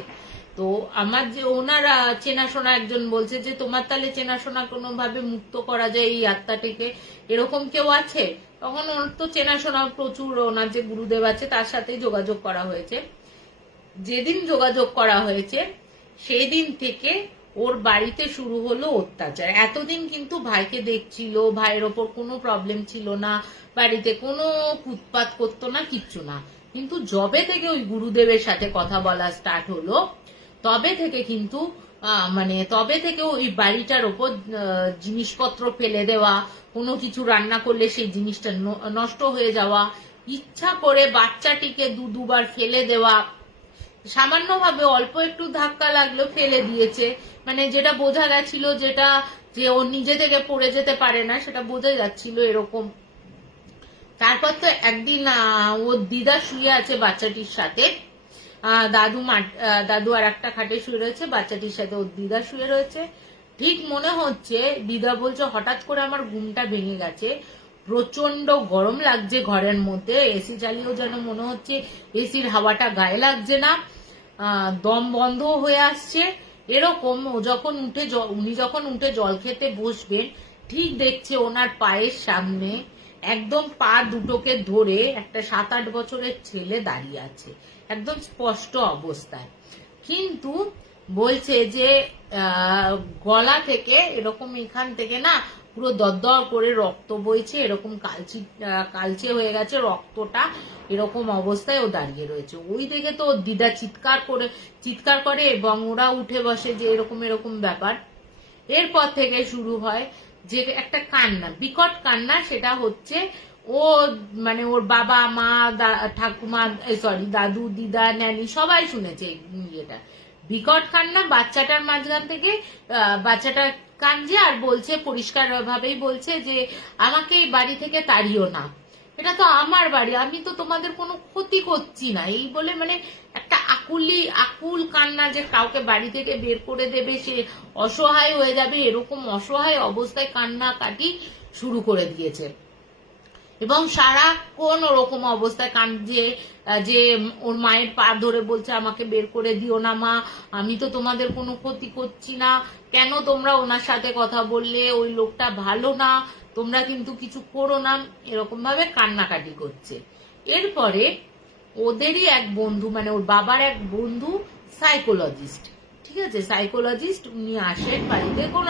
তো আমার যে ওনারা চেনাশোনা একজন বলছে যে তোমার তাহলে চেনাশোনা কোনোভাবে মুক্ত করা যায় এই আত্মাটিকে, এরকম কেউ আছে? তখন ওর তো চেনাশোনা প্রচুর, ওনার যে গুরুদেব আছে তার সাথে যোগাযোগ করা হয়েছে। যেদিন যোগাযোগ করা হয়েছে সেই দিন থেকে ওর বাড়িতে শুরু হলো অত্যাচার। এতদিন কিন্তু ভাইকে দেখছিল, ভাইয়ের ওপর কোনো প্রবলেম ছিল না, বাড়িতে কোনো উৎপাত করতো না, কিচ্ছু না। কিন্তু যবে থেকে ওই গুরুদেবের সাথে কথা বলা স্টার্ট হলো, তবে থেকে কিন্তু তবে থেকে ওই বাড়িটার ওপর জিনিসপত্র ফেলে দেওয়া, কোনো কিছু রান্না করলে সেই জিনিসটা নষ্ট হয়ে যাওয়া, ইচ্ছা করে বাচ্চাটিকে দুবার ফেলে দেওয়া, সামান্যভাবে অল্প একটু ধাক্কা লাগলো ফেলে দিয়েছে, যেটা বোঝা গেছিল, যেটা যে ও নিজে থেকে পড়ে যেতে পারে না সেটা বোঝা যাচ্ছিল এরকম। তারপর তো একদিন ওর দিদা শুয়ে আছে বাচ্চাটির সাথে, দাদু আর একটা খাটে শুয়ে রয়েছে, বাচ্চাটির সাথে ওর দিদা শুয়ে রয়েছে। ঠিক মনে হচ্ছে, দিদা বলছে হঠাৎ করে আমার ঘুমটা ভেঙে গেছে, প্রচন্ড গরম লাগছে ঘরের মধ্যে, এসি চালিয়েও যেন মনে হচ্ছে এসির হাওয়াটা গায়ে লাগছে না, দম বন্ধ হয়ে আসছে এরকম। উনি যখন উঠে জল খেতে বসবেন, ঠিক দেখছে ওনার পায়ের সামনে একদম পা দুটোকে ধরে একটা 7-8 বছরের ছেলে দাঁড়িয়ে আছে, একদম স্পষ্ট অবস্থায়। কিন্তু বলছে যে গলা থেকে এরকম, এখান থেকে না পুরো দরদর করে রক্ত বইছে, এরকম কালচে হয়ে গেছে রক্তটা, এরকম অবস্থায় ও দাঁড়িয়ে রয়েছে। ওই দেখে তো দিদা চিৎকার করে এবং ওরা উঠে বসে যে এরকম এরকম ব্যাপার। এরপর থেকে শুরু হয় যে একটা কান্না, বিকট কান্না। সেটা হচ্ছে ও ওর বাবা মা ঠাকুমা দাদু দিদা ন্যানি সবাই শুনেছে এটা, বিকট কান্না। বাচ্চাটার মাঝখান থেকে বাচ্চাটা কাঁদছে আর বলছে, পরিষ্কার ভাবেই বলছে যে আমাকে এই বাড়ি থেকে তাড়িও না, এটা তো আমার বাড়ি, আমি তো তোমাদের কোনো ক্ষতি করছি না, এই বলে একটা আকুল কান্না, যে কাউকে বাড়ি থেকে বের করে দেবে, সে অসহায় হয়ে যাবে, এরকম অসহায় অবস্থায় কান্নাকাটি শুরু করে দিয়েছে। এবং সারাক্ষণ ওরকম অবস্থায় কাঁদছে, যে ওর মায়ের পা ধরে বলছে আমাকে বের করে দিও না মা, আমি তো তোমাদের কোনো ক্ষতি করছি না, কেন তোমরা ওনার সাথে কথা বললে, ওই লোকটা ভালো না, তোমরা কিন্তু কিছু করো না, এরকম ভাবে কান্নাকাটি করছে। এরপরে ওদেরই এক বন্ধু, ওর বাবার এক বন্ধু সাইকোলজিস্ট, ঠিক আছে, সাইকোলজিস্ট, উনি আসেন বাড়িতে, কোন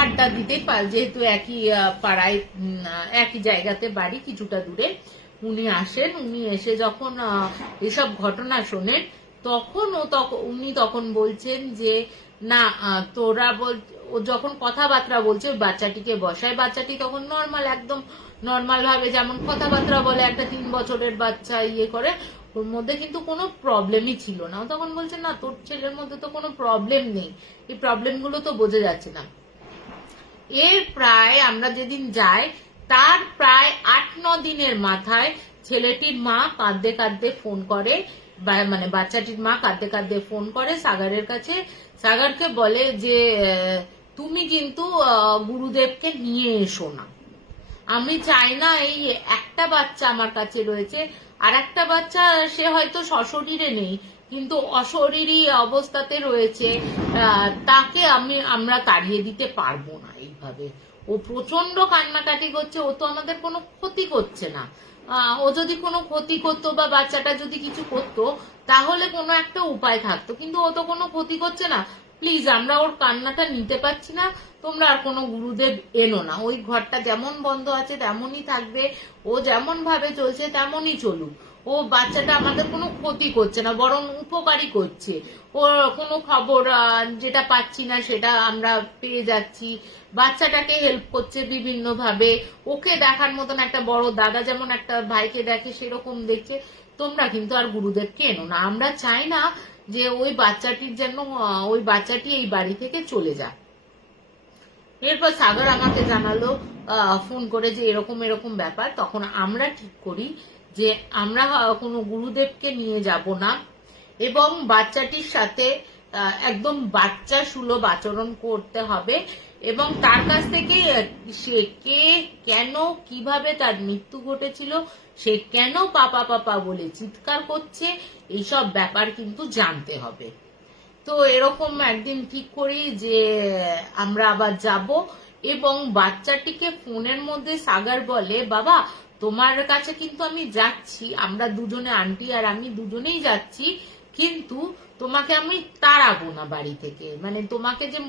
আড্ডা দিতে, যেহেতু একই পাড়ায় একই জায়গাতে বাড়ি, কিছুটা দূরে উনি আসেন। উনি এসে যখন এসব ঘটনা শোনেন, উনি তখন বলছেন যে না, তোরা ও যখন কথাবার্তা বলছে, ওই বাচ্চাটিকে বসায়, বাচ্চাটি তখন নর্মাল, একদম নর্মাল ভাবে যেমন কথাবার্তা বলে একটা 3 বছরের বাচ্চা ইয়ে করে, ওর মধ্যে কিন্তু কোনো প্রবলেমই ছিল না। তখন বলছে না, তোর ছেলের মধ্যে তো কোনো প্রবলেম নেই, এই প্রবলেমগুলো তো বোঝা যাচ্ছে না। এর প্রায় আমরা যেদিন যাই, তার প্রায় 8-9 দিনের মাথায় ছেলেটির মা কাঁদতে কাঁদতে ফোন করে, বাচ্চাটির মা কাঁদতে কাঁদতে ফোন করে সাগরের কাছে, সাগরকে বলে যে তুমি কিন্তু গুরুদেবকে নিয়ে এসো না, আমি চাই না, এই একটা বাচ্চা আমার কাছে রয়েছে, আর একটা বাচ্চা সে হয়তো সশরীরে নেই কিন্তু অশরীরী অবস্থাতে রয়েছে, তাকে আমরা তাড়িয়ে দিতে পারবো না এইভাবে। ও প্রচন্ড কান্নাকাটি করছে, ও তো আমাদের কোনো ক্ষতি করছে না, ও যদি কোনো ক্ষতি করতো বা বাচ্চাটা যদি কিছু করতো তাহলে কোনো একটা উপায় থাকতো, কিন্তু ও তো কোনো ক্ষতি করছে না, প্লিজ আমরা ওর কান্নাটা নিতে পারছি না, তোমরা আর কোনো গুরুদেব এনো না, ওই ঘরটা যেমন বন্ধ আছে তেমনই থাকবে, ও যেমন ভাবে চলছে তেমনই চলুক, ও বাচ্চাটা আমাদের কোনো ক্ষতি করছে না, বরং উপকারী করছে, ওর কোনো খবর যেটা পাচ্ছি না সেটা আমরা পেয়ে যাচ্ছি, বাচ্চাটাকে হেল্প করছে বিভিন্ন ভাবে, ওকে দেখার মতন একটা বড় দাদা যেমন একটা ভাইকে দেখে সেরকম দেখছে, তোমরা কিন্তু আর গুরুদেবকে এনো না, আমরা চাই না যে ওই বাচ্চাটি এই বাড়ি থেকে চলে যাক। এরপর সাগর আমাকে জানালো ফোন করে যে এরকম এরকম ব্যাপার। তখন আমরা ঠিক করি যে আমরা কোনো গুরুদেবকে নিয়ে যাব না এবং বাচ্চাটির সাথে একদম বাচ্চা সুলভ আচরণ করতে হবে এবং তার কাছ থেকে সে কে, কেন, কিভাবে তার মৃত্যু ঘটেছিল, সে কেন পাপা পাপা বলে চিৎকার করছে, এইসব ব্যাপার কিন্তু জানতে হবে। তো এরকম একদিন ঠিক করি যে আমরা আবার যাব এবং বাচ্চাটিকে ফোনের মধ্যে সাগর বলে, বাবা তোমার কাছে কিন্তু আমি যাচ্ছি, আমরা দুজনে, আন্টি আর আমি দুজনেই যাচ্ছি, কিন্তু তোমাকে আমি তাড়াবো না বাড়ি থেকে, মানে তোমাকে যে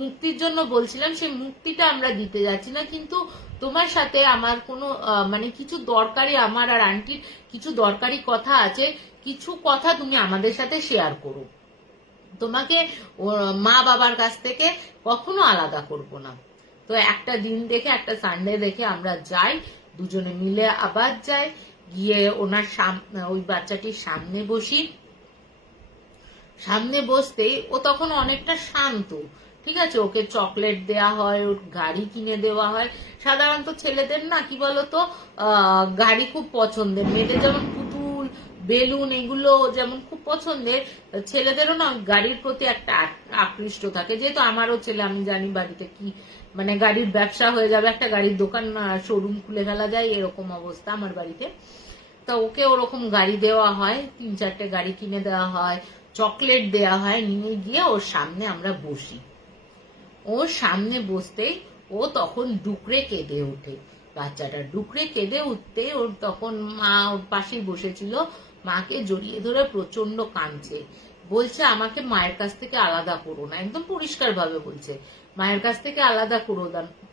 মুক্তির জন্য বলছিলাম সেই মুক্তিটা আমরা দিতে যাচ্ছি না, কিন্তু তোমার সাথে আমার কোনো মানে কিছু দরকারি, আমার আর আন্টির কিছু দরকারি কথা আছে, কিছু কথা তুমি আমাদের সাথে শেয়ার করো। তোমাকে মা বাবার কাছ থেকে কখনো আলাদা করব না। তো একটা দিন দেখে, একটা সানডে দেখে আমরা যাই, দুজনে মিলে আবার যাই, গিয়ে ওনার সামনে, ওই বাচ্চাটির সামনে বসি। সামনে বসতেই ও তখন অনেকটা শান্ত, ঠিক আছে, ওকে চকলেট দেয়া হয়, ওর গাড়ি কিনে দেওয়া হয়। সাধারণত ছেলেদের না কি বলতো গাড়ি খুব পছন্দের, মেয়েদের যেমন পুতুল বেলুন এগুলো যেমন খুব পছন্দের, ছেলেদেরও না গাড়ির প্রতি একটা আকৃষ্ট থাকে। যেহেতু আমারও ছেলে, আমি জানি বাড়িতে কি মানে গাড়ির ব্যবসা হয়ে যাবে, একটা গাড়ির দোকান শোরুম খুলে ফেলা যায়, এরকম অবস্থা আমার বাড়িতে। তা ওকে ওরকম গাড়ি দেওয়া হয়, 3-4টে গাড়ি কিনে দেওয়া হয়, চকলেট দেওয়া হয়, নিয়ে গিয়ে ওর সামনে আমরা বসি। ওর সামনে বসতেই ও তখন ডুকরে কেঁদে ওঠে। বাচ্চাটা ডুকরে কেঁদে উঠতে ওর তখন মা ওর পাশেই বসেছিল, মাকে জড়িয়ে ধরে প্রচন্ড কাঁদছে, বলছে আমাকে মায়ের কাছ থেকে আলাদা করো না, একদম পরিষ্কার ভাবে বলছে মায়ের কাছ থেকে আলাদা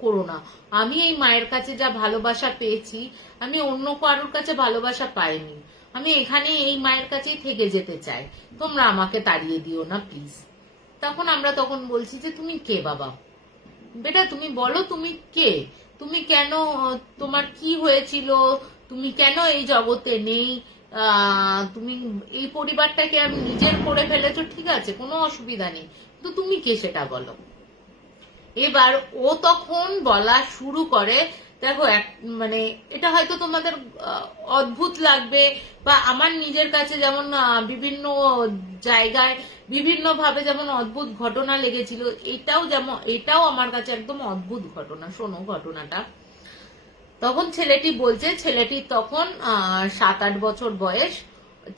করো না। আমি এই মায়ের কাছে যা ভালোবাসা পেয়েছি আমি অন্য কারোর কাছে ভালোবাসা পাইনি, আমি এখানে এই মায়ের কাছেই থেকে যেতে চাই, তোমরা আমাকে তাড়িয়ে দিও না প্লিজ। আমরা তখন বলছি যে তুমি কে বাবা, বেটা তুমি বলো তুমি কে, তুমি কেন, তোমার কি হয়েছিল, তুমি কেন এই জগতে নেই, তুমি এই পরিবারটাকে আমি নিজের করে ফেলেছো, ঠিক আছে কোনো অসুবিধা নেই, কিন্তু তুমি কে সেটা বলো। এবার ও তখন বলা শুরু করে, দেখো মানে এটা হয়তো তোমাদের অদ্ভুত লাগবে, বা আমার নিজের কাছে যেমন বিভিন্ন জায়গায় বিভিন্ন ভাবে যেমন অদ্ভুত ঘটনা লেগেছিল, এটাও আমার কাছে একদম অদ্ভুত ঘটনা। শোনো ঘটনাটা। তখন ছেলেটি বলছে, ছেলেটির তখন 7-8 বছর বয়স,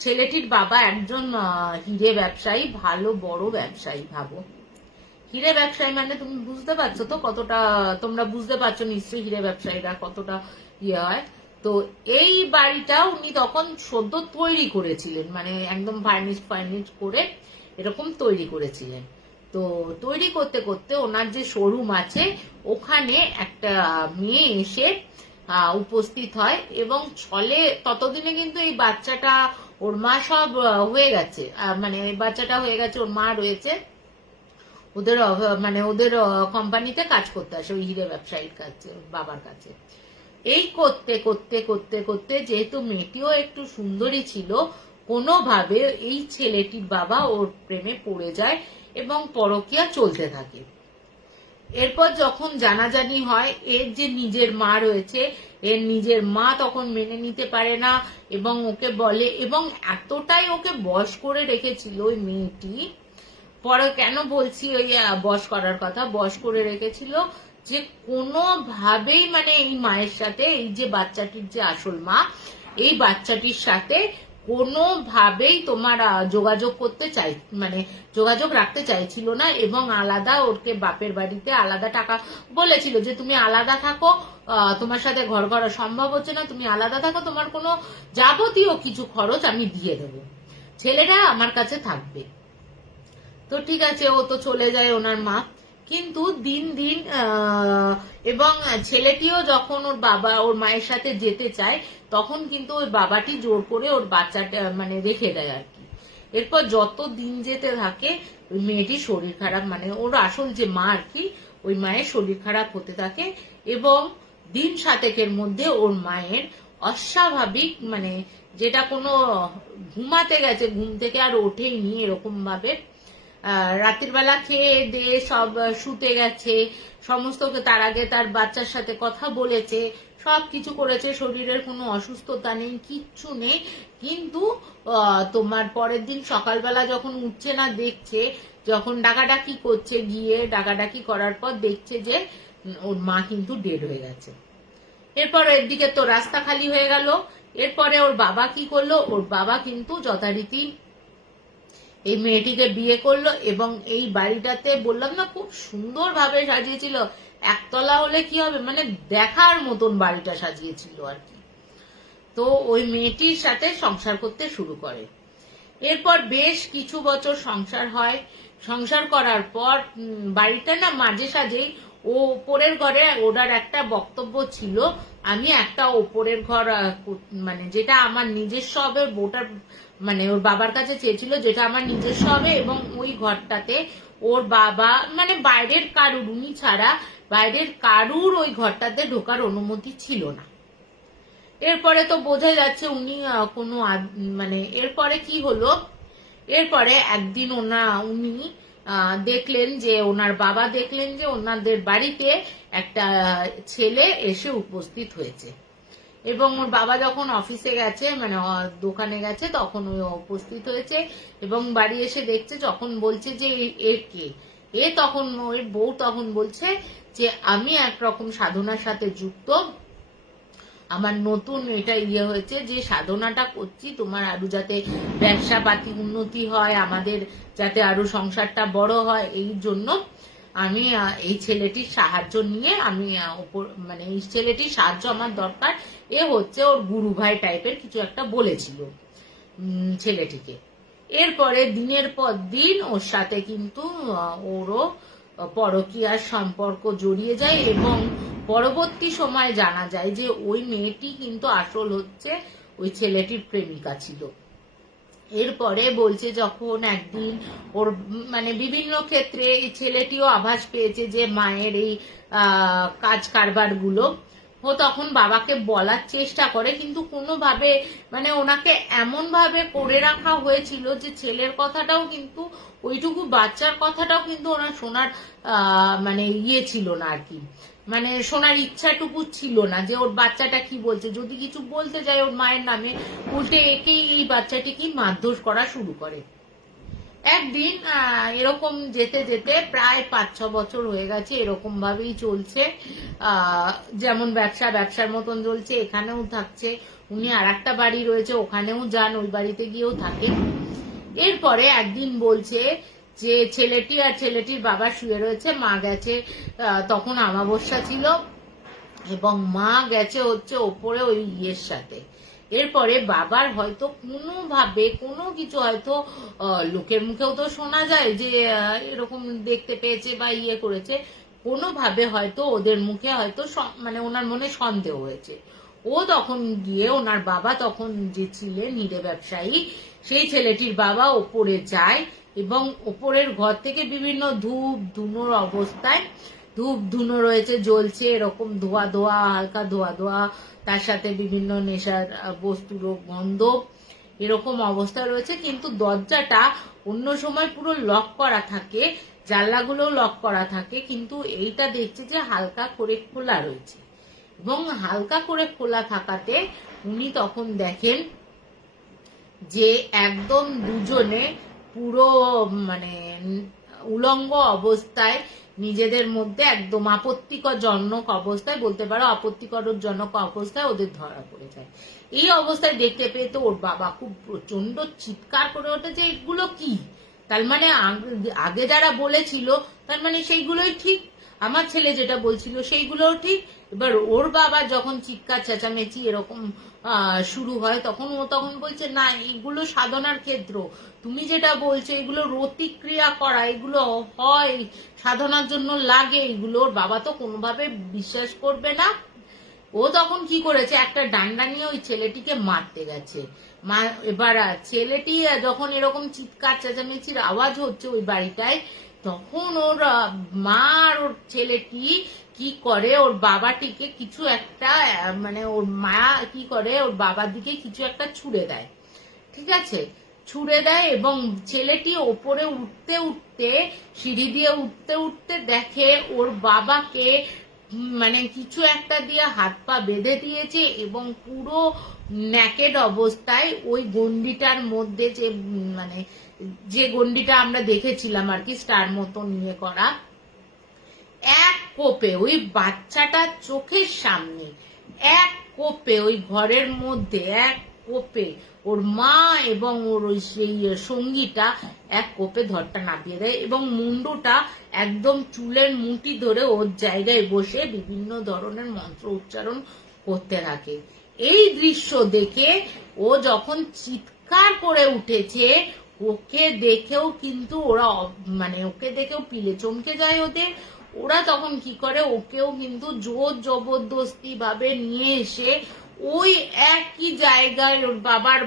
ছেলেটির বাবা একজন হিরে ব্যবসায়ী, ভালো বড় ব্যবসায়ী, ভাবো হিরে ব্যবসায়ী মানে তুমি বুঝতে পারছো তো কতটা, তোমরা বুঝতে পারছো নিশ্চয়ই হিরে ব্যবসায়ীরা কতটা ইয়ে হয়। তো এই বাড়িটা উনি তখন সদ্য তৈরি করেছিলেন, মানে একদম ফার্নিশ করে এরকম তৈরি করেছিলেন। তো তৈরি করতে করতে ওনার যে শোরুম আছে ওখানে একটা মেয়ে এসে উপস্থিত হয়, এবং ছলে ততদিনে কিন্তু এই বাচ্চাটা, ওর মা সব হয়ে গেছে, মানে এই বাচ্চাটা হয়ে গেছে, ওর মা রয়েছে, ওদের মানে ওদের কোম্পানিতে কাজ করতে আসে ওই হিরে ব্যবসায়ীর কাছে, বাবার কাছে। এই করতে করতে করতে করতে যেহেতু মেয়েটিও একটু সুন্দরী ছিল, কোনোভাবে এই ছেলেটির বাবা ওর প্রেমে পড়ে যায় এবং পরকীয়া চলতে থাকে। এরপর যখন জানাজানি হয়, এর যে নিজের মা রয়েছে, এর নিজের মা তখন মেনে নিতে পারে না এবং ওকে বলে, এবং এতটাই ওকে বশ করে রেখেছিল ওই মেয়েটি, পরে কেন বলছি ওই বশ করার কথা, বশ করে রেখেছিল যে কোনোভাবেই মানে এই মায়ের সাথে, এই যে বাচ্চাটির যে আসল মা, এই বাচ্চাটির সাথে কোনোভাবেই তোমার যোগাযোগ করতে মানে যোগাযোগ রাখতে চাইছিল না, এবং আলাদা ওকে বাপের বাড়িতে আলাদা টাকা বলেছিল যে তুমি আলাদা থাকো, তোমার সাথে ঘর করা সম্ভব হচ্ছে না, তুমি আলাদা থাকো, তোমার কোনো যাবতীয় কিছু খরচ আমি দিয়ে দেবো, ছেলেটা আমার কাছে থাকবে। তো ঠিক আছে, ও তো চলে যায় ওনার মা। কিন্তু দিন দিন এবং ছেলেটিও যখন ওর বাবা ওর মায়ের সাথে যেতে চায়, তখন কিন্তু ওই বাবাটি জোর করে ওর বাচ্চাটা মানে রেখে দেয় আর কি। এরপর যত দিন যেতে থাকে ওই মেয়েটির শরীর খারাপ, মানে ওর আসল যে মা আর কি, ওই মায়ের শরীর খারাপ হতে থাকে, এবং দিন 7-এর মধ্যে ওর মায়ের অস্বাভাবিক, মানে যেটা কোনো ঘুমাতে গেছে, ঘুম থেকে আর ওঠেইনি এরকম ভাবে, রাতের বেলা খেয়ে দিয়ে সব শুতে গেছে, সমস্ত, তার আগে তার বাচ্চার সাথে কথা বলেছে, সবকিছু করেছে, শরীরের কোনো অসুস্থতা নেই, কিচ্ছু নেই, কিন্তু তোমার পরের দিন সকালবেলা যখন উঠছে না, দেখছে, যখন ডাকাডাকি করছে, গিয়ে ডাকাডাকি করার পর দেখছে যে ওর মা কিন্তু ডেড হয়ে গেছে। এরপর এদিকে তো রাস্তা খালি হয়ে গেল। এরপরে ওর বাবা কি করলো, ওর বাবা কিন্তু যথারীতি এই মেয়েটিকে বিয়ে করলো, এবং এই বাড়িটাতে বললাম না খুব সুন্দর ভাবে সাজিয়েছিল, একতলা হলে কি হবে, মানে দেখার মতন বাড়িটা সাজিয়েছিল আর কি। তো ওই মেয়েটির সাথে সংসার করতে শুরু করে। এরপর বেশ কিছু বছর সংসার হয়। সংসার করার পর বাড়িটা না মাঝে সাঝেই ও ওপরের ঘরে ওনার একটা বক্তব্য ছিল, আমি একটা ওপরের ঘর মানে যেটা আমার নিজস্ব হবে, ওটার মানে ওর বাবার কাছে চেয়েছিল যেটা আমার নিজস্ব হবে, এবং ওই ঘরটাতে ওর বাবা মানে বাইরের কারুর, উনি ছাড়া বাইরের কারুর ওই ঘরটাতে ঢোকার অনুমতি ছিল না। এরপরে তো বোঝা যাচ্ছে উনি কোনো মানে এরপরে কি হলো, এরপরে একদিন উনি দেখলেন যে ওনার বাবা দেখলেন যে ওনাদের বাড়িতে একটা ছেলে এসে উপস্থিত হয়েছে, এবং ওর বাবা যখন অফিসে গেছে মানে দোকানে গেছে তখন ওই উপস্থিত হয়েছে, এবং বাড়ি এসে দেখছে, যখন বলছে যে এ কে, তখন ওই বউ তখন বলছে যে আমি একরকম সাধনার সাথে যুক্ত, আমার নতুন এটা হয়েছে যে সাধনাটা করছি তোমার আরো যাতে ব্যবসা পাতি উন্নতি হয়, আমাদের যাতে আরো সংসারটা বড় হয়, এই জন্য আমি এই ছেলেটির সাহায্য নিয়ে আমি মানে এই ছেলেটির সাহায্য আমার দরকার, এ হচ্ছে ওর গুরু ভাই টাইপের কিছু একটা বলেছিল ছেলেটিকে। এরপরে দিনের পর দিন ওর সাথে কিন্তু ওরও পরকীয়ার সম্পর্ক জড়িয়ে যায়, এবং পরবর্তী সময় জানা যায় যে ওই মেয়েটি কিন্তু আসল হচ্ছে ওই ছেলেটির প্রেমিকা ছিল। এরপরে বলছে যখন একদিন ওর মানে বিভিন্ন ক্ষেত্রে এই ছেলেটিও আভাস পেয়েছে যে মায়ের এই কাজ কারবার গুলো, ও তখন বাবাকে বলার চেষ্টা করে, কিন্তু কোনোভাবে মানে ওনাকে এমন ভাবে করে রাখা হয়েছিল যে ছেলের কথাটাও কিন্তু ওইটুকু বাচ্চার কথাটাও কিন্তু ওনার শোনার মানে ছিল না আর কি, মানে শোনার ইচ্ছাটুকু ছিল না যে ওর বাচ্চাটা কি বলছে, যদি কিছু বলতে যায় ওর মায়ের নামে উল্টে একেই এই বাচ্চাটিকে মারধর করা শুরু করে। একদিন এরকম যেতে যেতে প্রায় 5-6 বছর হয়ে গেছে, এরকম ভাবেই চলছে, যেমন ব্যবসার মতন চলছে, এখানেও থাকছে, উনি আর একটা বাড়ি রয়েছে ওখানেও যান, ওই বাড়িতে গিয়েও থাকে। এরপরে একদিন বলছে যে ছেলেটি আর ছেলেটির বাবা শুয়ে রয়েছে, মা গেছে, তখন অমাবস্যা ছিল, এবং মা গেছে হচ্ছে ওপরে ওই সাথে। এরপরে বাবার হয়তো কোনোভাবে কোনো কিছু হয়তো লোকের মুখেও তো শোনা যায় যে এরকম দেখতে পেয়েছে বা করেছে, কোনোভাবে হয়তো ওদের মুখে হয়তো মানে ওনার মনে সন্দেহ হয়েছে। ও তখন গিয়ে ওনার বাবা তখন যে ছিলেন হিরে ব্যবসায়ী, সেই ছেলেটির বাবা ওপরে যায়, এবং ওপরের ঘর থেকে বিভিন্ন ধূপ ধুনোর অবস্থায়, ধূপ ধুনো রয়েছে জ্বলছে, এরকম ধোয়া ধোয়া হালকা ধোয়া ধোয়া, তার সাথে বিভিন্ন নেশার বস্তুর গন্ধ, এরকম অবস্থা রয়েছে, কিন্তু দরজাটা অন্য সময় পুরো লক করা থাকে, জানলাগুলো লক করা থাকে, কিন্তু এইটা দেখছে যে হালকা করে খোলা রয়েছে, এবং হালকা করে খোলা থাকাতে উনি তখন দেখেন যে একদম দুজনে পুরো মানে উলঙ্গ অবস্থায় নিজেদের মধ্যে একদম আপত্তিকরজনক অবস্থায়, বলতে পারো আপত্তিকরজনক অবস্থায় ওদের ধরা পড়ে যায়। এই অবস্থায় দেখতে পেয়ে তো ওর বাবা খুব প্রচন্ড চিৎকার করে ওঠে যে এগুলো কি, তার মানে আগে যারা বলেছিল তার মানে সেইগুলোই ঠিক, আমার ছেলে যেটা বলছিল সেইগুলোও ঠিক। এবার ওর বাবা যখন চিৎকার চেঁচামেচি এরকম শুরু হয়, তখন ও তখন বলছে না এগুলো সাধনার ক্ষেত্র, তুমি যেটা বলছো এগুলো রতিক্রিয়া করা, এগুলো হয় সাধনার জন্য লাগে, এগুলো ওর বাবা তো কোনোভাবে বিশ্বাস করবে না। ও তখন কি করেছে, একটা ডান্ডা নিয়ে ওই ছেলেটিকে মারতে গেছে। এবার ছেলেটি যখন এরকম চিৎকার চেঁচামেচির আওয়াজ হচ্ছে ওই বাড়িটায়, তখন ওর মা আর ওর ছেলেটি কি করে, ওর বাবাটিকে কিছু একটা মানে ওর মা কি করে ওর বাবার দিকে কিছু একটা ছুড়ে দেয়, ঠিক আছে, ছুড়ে দেয়, এবং ছেলেটি ওপরে উঠতে উঠতে সিঁড়ি দিয়ে উঠতে উঠতে দেখে ওর বাবাকে মানে কিছু একটা দিয়ে হাত পা বেঁধে দিয়েছে, এবং পুরো ন্যাকেড অবস্থায় ওই গন্ডিটার মধ্যে যে মানে যে গন্ডিটা আমরা দেখেছিলাম আর কি স্টার মতন করা, এক কোপে ওই বাচ্চাটার চোখের সামনে এক কোপে ওই ঘরের মধ্যে এক কোপে ওর মা এবং ওর ওই সেই সঙ্গীটা এক কোপে ধরটা নামিয়ে দেয়, এবং মুন্ডুটা একদম চুলের মুঠি ধরে ওর জায়গায় বসে বিভিন্ন ধরনের মন্ত্র উচ্চারণ করতে থাকে। এই দৃশ্য দেখে ও যখন চিৎকার চিৎকার করে উঠেছে। ওকে দেখেও কিন্তু ওরা মানে ওকে দেখেও পিলে চমকে যায় ওদের। ওরা তখন কি করে, ওকেও কিন্তু জোর জবরদস্তি ভাবে নিয়ে এসে ওই একই জায়গায়, ওর বাবার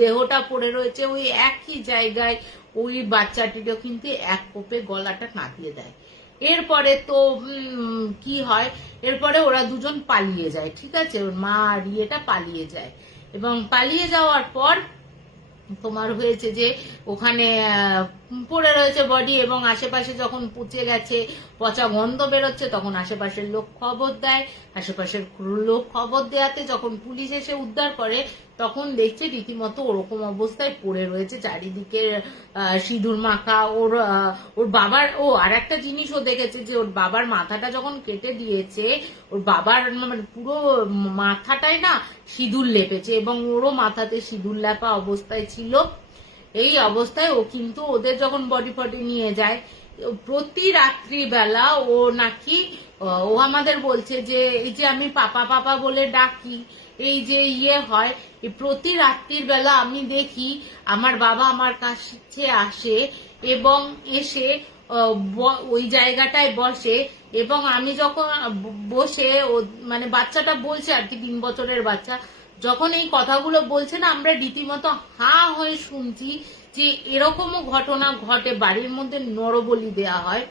দেহটা পড়ে রয়েছে ওই একই জায়গায়, ওই বাচ্চাটিরও কিন্তু এক কোপে গলাটা কাঁদিয়ে দেয়। এরপরে তো কি হয়, এরপরে ওরা দুজন পালিয়ে যায়, ঠিক আছে, ওর মা আর ইয়েটা পালিয়ে যায়। এবং পালিয়ে যাওয়ার পর তোমার হয়েছে যে ওখানে পড়ে রয়েছে বডি, এবং আশেপাশে যখন পচে গেছে, পচা গন্ধ বেরোচ্ছে, তখন আশেপাশের লোক খবর দেয়। আশেপাশের লোক খবর দেওয়াতে যখন পুলিশ এসে উদ্ধার করে, তখন দেখছে রীতিমতো ওরকম অবস্থায় পড়ে রয়েছে, চারিদিকে সিঁদুর মাখা। ওর বাবার আর একটা জিনিসও দেখেছে যে ওর বাবার মাথাটা যখন কেটে দিয়েছে, ওর বাবার মানে পুরো মাথাটাই না সিঁদুর লেপেছে, এবং ওরও মাথাতে সিঁদুর লেপা অবস্থায় ছিল। এই অবস্থায় ও কিন্তু ওদের যখন বডি ফডি নিয়ে যায়, প্রতি রাত্রিবেলা ও নাকি, ও আমাদের বলছে যে এই যে আমি পাপা পাপা বলে ডাকি, এই যে ইয়ে হয়, প্রতি রাত্রির বেলা আমি দেখি আমার বাবা আমার কাছে আসে এবং এসে ওই জায়গাটায় বসে, এবং আমি যখন বসে মানে বাচ্চাটা বলছে আর কি, 3 বছরের বাচ্চা যখন এই কথাগুলো বলছে না, আমরা রীতিমতো হা হয়ে শুনছি যে এরকমও ঘটনা ঘটে, বাড়ির মধ্যে নরবলি দেয়া হয়।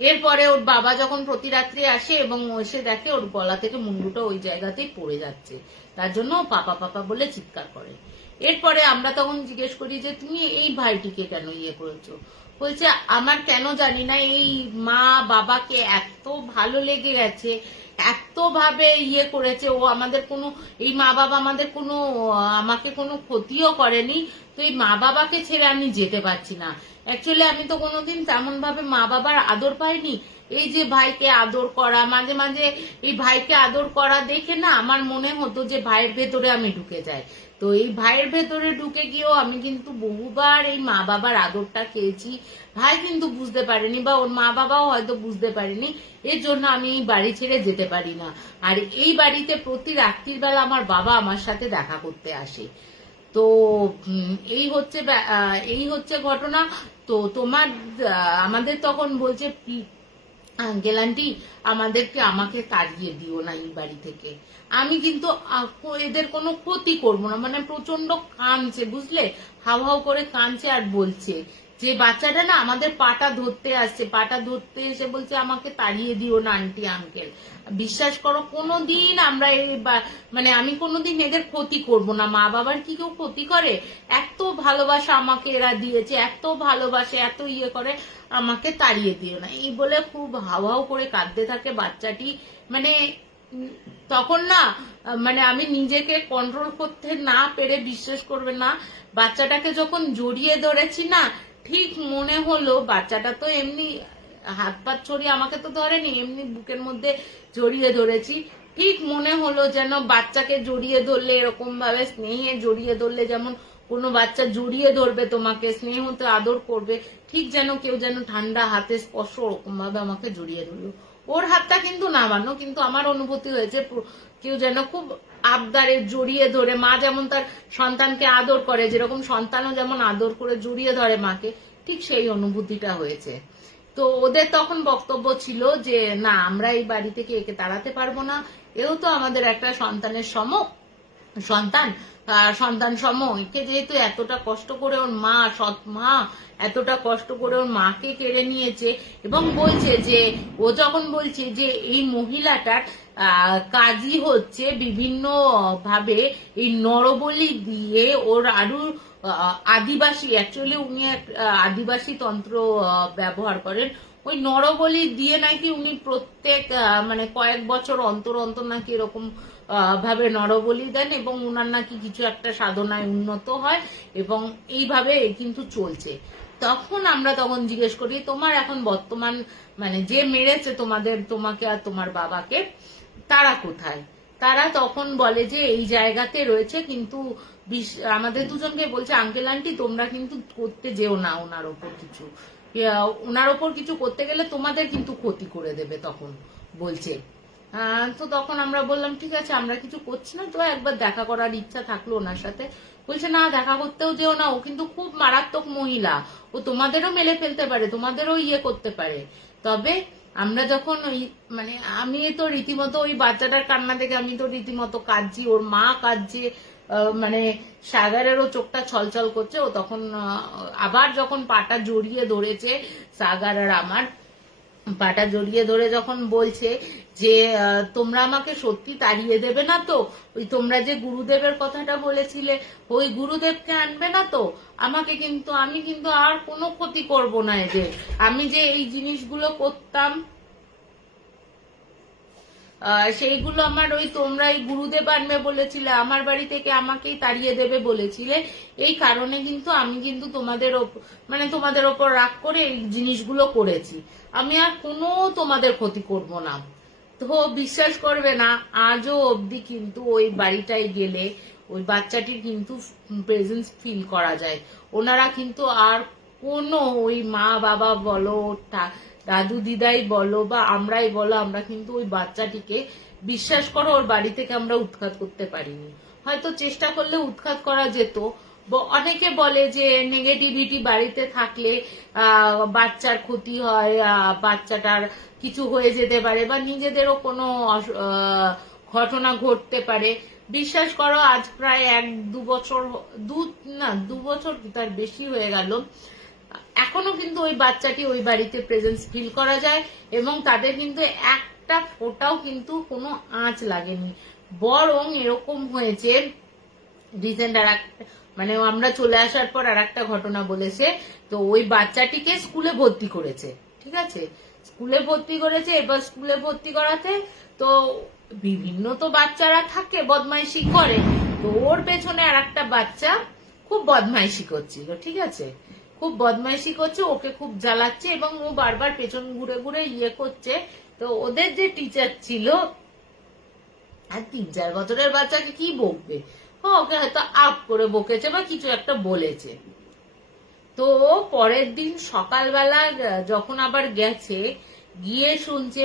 এরপরে ওর বাবা যখন প্রতি রাত্রি আসে এবং এসে দেখে ওর গলা থেকে মুন্ডুটা ওই জায়গাতেই পড়ে যাচ্ছে, তার জন্য পাপা পাপা বলে চিৎকার করে। এরপরে আমরা তখন জিজ্ঞেস করি যে তুমি এই ভাইটিকে কেন ইয়ে করেছো? বলছে আমার কেন জানি না, এই মা বাবাকে এত ভালো লেগে গেছে, এত ভাবে ইয়ে করেছে, ও আমাদের কোনো, এই মা বাবা আমাদের কোনো, আমাকে কোনো ক্ষতিও করেনি, তো এই মা বাবাকে ছেড়ে আমি যেতে পারছি না। অ্যাকচুয়ালি আমি তো কোনোদিন তেমন ভাবে মা বাবার আদর পাইনি। এই যে ভাইকে আদর করা, মাঝে মাঝে এই ভাইকে আদর করা দেখে না আমার মনে হতো যে ভাইয়ের ভেতরে আমি ঢুকে যাই। তো এই ভাইয়ের ভেতরে ঢুকে গিয়েও আমি কিন্তু বহুবার এই মা বাবার আদরটা খেয়েছি। ভাই কিন্তু বুঝতে পারেনি, বা ওর মা বাবাও হয়তো বুঝতে পারেনি, এর জন্য আমি এই বাড়ি ছেড়ে যেতে পারি না। আর এই বাড়িতে প্রতি রাত্রির বেলা আমার বাবা আমার সাথে দেখা করতে আসে। তো এই হচ্ছে ঘটনা। তো তোমার আমাদের তখন বলছে আঙ্কেল আন্টি আমাকে তাড়িয়ে দিও না এই বাড়ি থেকে, আমি কিন্তু এদের কোনো ক্ষতি করবো না। মানে প্রচন্ড কাঁদছে, বুঝলে, হাউ হাউ করে কাঁদছে, আর বলছে যে বাচ্চাটা না আমাদের পাটা ধরতে আসছে, পাটা ধরতে এসে বলছে আমাকে তাড়িয়ে দিও না আন্টি আঙ্কেল। বিশ্বাস করো কোনোদিন আমরা মানে আমি কোনোদিন এদের ক্ষতি করব না। মা বাবার কি কেউ ক্ষতি করে? এত ভালোবাসা আমাকে এরা দিয়েছে, এত ভালোবাসে, এত ইয়ে করে, আমাকে তাড়িয়ে দিও না, এই বলে খুব হাউ হাউ করে কাঁদতে থাকে বাচ্চাটি। মানে তখন না, মানে আমি নিজেকে কন্ট্রোল করতে না পেরে, বিশ্বাস করবে না, বাচ্চাটাকে যখন জড়িয়ে ধরেছি না, ঠিক মনে হলো বাচ্চাটা তো এমনি হাত পা ছড়িয়ে আমাকে তো ধরেনি, এমনি বুকের মধ্যে জড়িয়ে ধরেছি, ঠিক মনে হলো যেন বাচ্চাকে জড়িয়ে ধরলে, এরকম ভাবে স্নেহে জড়িয়ে ধরলে যেমন কোনো বাচ্চা জড়িয়ে ধরবে তোমাকে, স্নেহতে আদর করবে, ঠিক যেন কেউ যেন ঠান্ডা হাতে স্পর্শ ওরকম ভাবে আমাকে জড়িয়ে ধরলো। ওর হাতটা কিন্তু নামানো, কিন্তু আমার অনুভূতি হয়েছে কেউ যেন খুব আবদারে জড়িয়ে ধরে, মা যেমন তার সন্তানকে আদর করে, যেরকম সন্তানও যেমন আদর করে জড়িয়ে ধরে মাকে, ঠিক সেই অনুভূতিটা হয়েছে। তো ওদের তখন বক্তব্য ছিল যে না, আমরা এই বাড়ি থেকে একে তাড়াতে পারবো না, এও তো আমাদের একটা সন্তানের সন্তান সম, একে যেহেতু এতটা কষ্ট করে ওর মা, সৎ মা এতটা কষ্ট করে ওর মাকে কেড়ে নিয়েছে, এবং বলছে যে ও যখন বলছে যে এই মহিলাটার কাজই হচ্ছে বিভিন্ন ভাবে এই নরবলি দিয়ে ওর আরো আদিবাসী, অ্যাকচুয়ালি উনি এক আদিবাসী তন্ত্র ব্যবহার করেন, ওই নরবলি দিয়ে নাকি উনি প্রত্যেক মানে কয়েক বছর অন্তর অন্তর নাকি এরকম ভাবে নরবলি দেন, এবং উনার নাকি কিছু একটা সাধনায় উন্নত হয়, এবং এইভাবে কিন্তু চলছে। আমরা তখন জিজ্ঞেস করি তোমার এখন বর্তমান মানে যে মেরেছে তোমাকে আর তোমার বাবাকে, তারা কোথায়? তারা তখন বলে যে এই জায়গাতে রয়েছে, কিন্তু আমাদের দুজনকে বলছে আঙ্কেল আন্টি তোমরা কিন্তু করতে যেও না ওনার ওপর কিছু করতে গেলে তোমাদের কিন্তু ক্ষতি করে দেবে, তখন বলছে। তো তখন আমরা বললাম ঠিক আছে আমরা কিছু করছি না, তো একবার দেখা করার ইচ্ছা থাকলো ওনার সাথে। বলছে না দেখা করতেও যেও না, ও কিন্তু খুব মারাত্মক মহিলা, ও তোমাদেরও মেলে ফেলতে পারে, তোমাদেরও ইয়ে করতে পারে। তবে আমরা যখন ওই মানে আমি তো রীতিমতো ওই বাচ্চাটার কান্না দেখে আমি তো রীতিমতো কাঁদছি, ওর মা কাঁদছে, মানে সাগারেরও চোখটা ছলছল করছে। ও তখন আবার যখন পাটা জড়িয়ে ধরেছে সাগার আর আমার, পাটা জড়িয়ে ধরে যখন বলছে যে তোমরা আমাকে সত্যি তাড়িয়ে দেবে না তো, ওই তোমরা যে গুরুদেবের কথাটা বলেছিলে ওই গুরুদেবকে আনবে না তো, আমাকে কিন্তু আমি কিন্তু আর কোনো ক্ষতি করব না এদের, আমি যে এই জিনিসগুলো করতাম সেইগুলো আমার ওই তোমরা এই গুরুদেব আনবে বলেছিলে, আমার বাড়ি থেকে আমাকেই তাড়িয়ে দেবে বলেছিলে, এই কারণে কিন্তু আমি কিন্তু তোমাদের ওপর রাগ করে এই জিনিসগুলো করেছি, আমি আর কোনো তোমাদের ক্ষতি করব না। তো বিশ্বাস করবে না, আজও অবধি কিন্তু ওই বাড়িটায় গেলে ওই বাচ্চাটির কিন্তু প্রেজেন্স ফিল করা যায়। ওনারা কিন্তু আর কোনো ওই মা বাবা বলো, দাদু দিদাই বলো বা আমরাই বলো, আমরা কিন্তু ওই বাচ্চাটিকে বিশ্বাস করো ওর বাড়ি থেকে আমরা উৎখাত করতে পারিনি। হয়তো চেষ্টা করলে উৎখাত করা যেত। অনেকে বলে যে নেগেটিভিটি বাড়িতে থাকলে বাচ্চার ক্ষতি হয়, বাচ্চাটার কিছু হয়ে যেতে পারে বা নিজেদেরও কোনো ঘটনা ঘটতে পারে। বিশ্বাস করো আজ প্রায় 1-2 বছর, 2 বছর তার বেশি হয়ে গেল, এখনো কিন্তু ওই বাচ্চাটি ওই বাড়িতে প্রেজেন্স ফিল করা যায় এবং তাদের কিন্তু একটা ফোঁটাও কিন্তু কোনো আঁচ লাগেনি। বরং এরকম হয়েছে রিসেন্ট আর মানে আমরা চলে আসার পর আর একটা ঘটনা বলেছে, তো ওই বাচ্চাটিকে স্কুলে ভর্তি করেছে, ঠিক আছে, স্কুলে ভর্তি করেছে। এবার স্কুলে ভর্তি করাতে তো বিভিন্ন তো বাচ্চারা থাকে বদমাইশি করে, তো ওর পেছনে আর একটা বাচ্চা খুব বদমাইশি করছিল, ঠিক আছে, খুব বদমাইশি করছে, ওকে খুব জ্বালাচ্ছে এবং ও বারবার পেছন ঘুরে ঘুরে ইয়ে করছে। তো ওদের যে টিচার ছিল, আর 3-4 বছরের বাচ্চাকে কি বকবে, ওকে হয়তো আপ করে বকেছে বা কিছু একটা বলেছে। তো পরের দিন সকালবেলা যখন আবার গেছে, গিয়ে শুনছে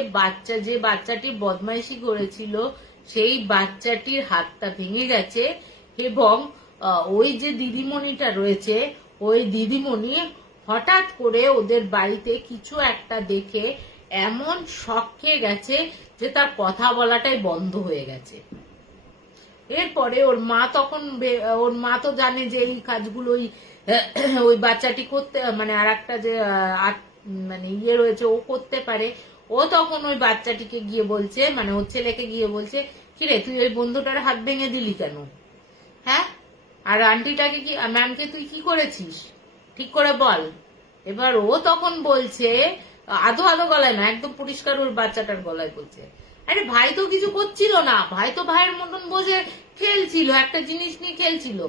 যে বাচ্চাটি বদমাইশি করেছিল সেই বাচ্চাটির হাতটা ভেঙে গেছে এবং ওই যে দিদিমণিটা রয়েছে ওই দিদিমণি হঠাৎ করে ওদের বাড়িতে কিছু একটা দেখে এমন শক খেয়ে গেছে যে তার কথা বলাটাই বন্ধ হয়ে গেছে। এরপরে ওর মা তো জানে যে এই কাজগুলো ওই বাচ্চাটি করতে মানে আর একটা যে মানে ইয়ে রয়েছে ও করতে পারে। ও তখন ওই বাচ্চাটিকে গিয়ে বলছে, মানে ওর ছেলেকে গিয়ে বলছে, কিরে তুই ওই বন্ধুটার হাত ভেঙে দিলি কেন, হ্যাঁ, আর আন্টিটাকে কি ম্যামকে তুই কি করেছিস ঠিক করে বল। এবার ও তখন বলছে, আধো আধো গলায় না, একদম পরিষ্কার ওর বাচ্চাটার গলায় বলছে, আরে ভাই তো কিছু করছিল না, ভাই তো ভাইয়ের মতন বসে খেলছিল, একটা জিনিস নিয়ে খেলছিল,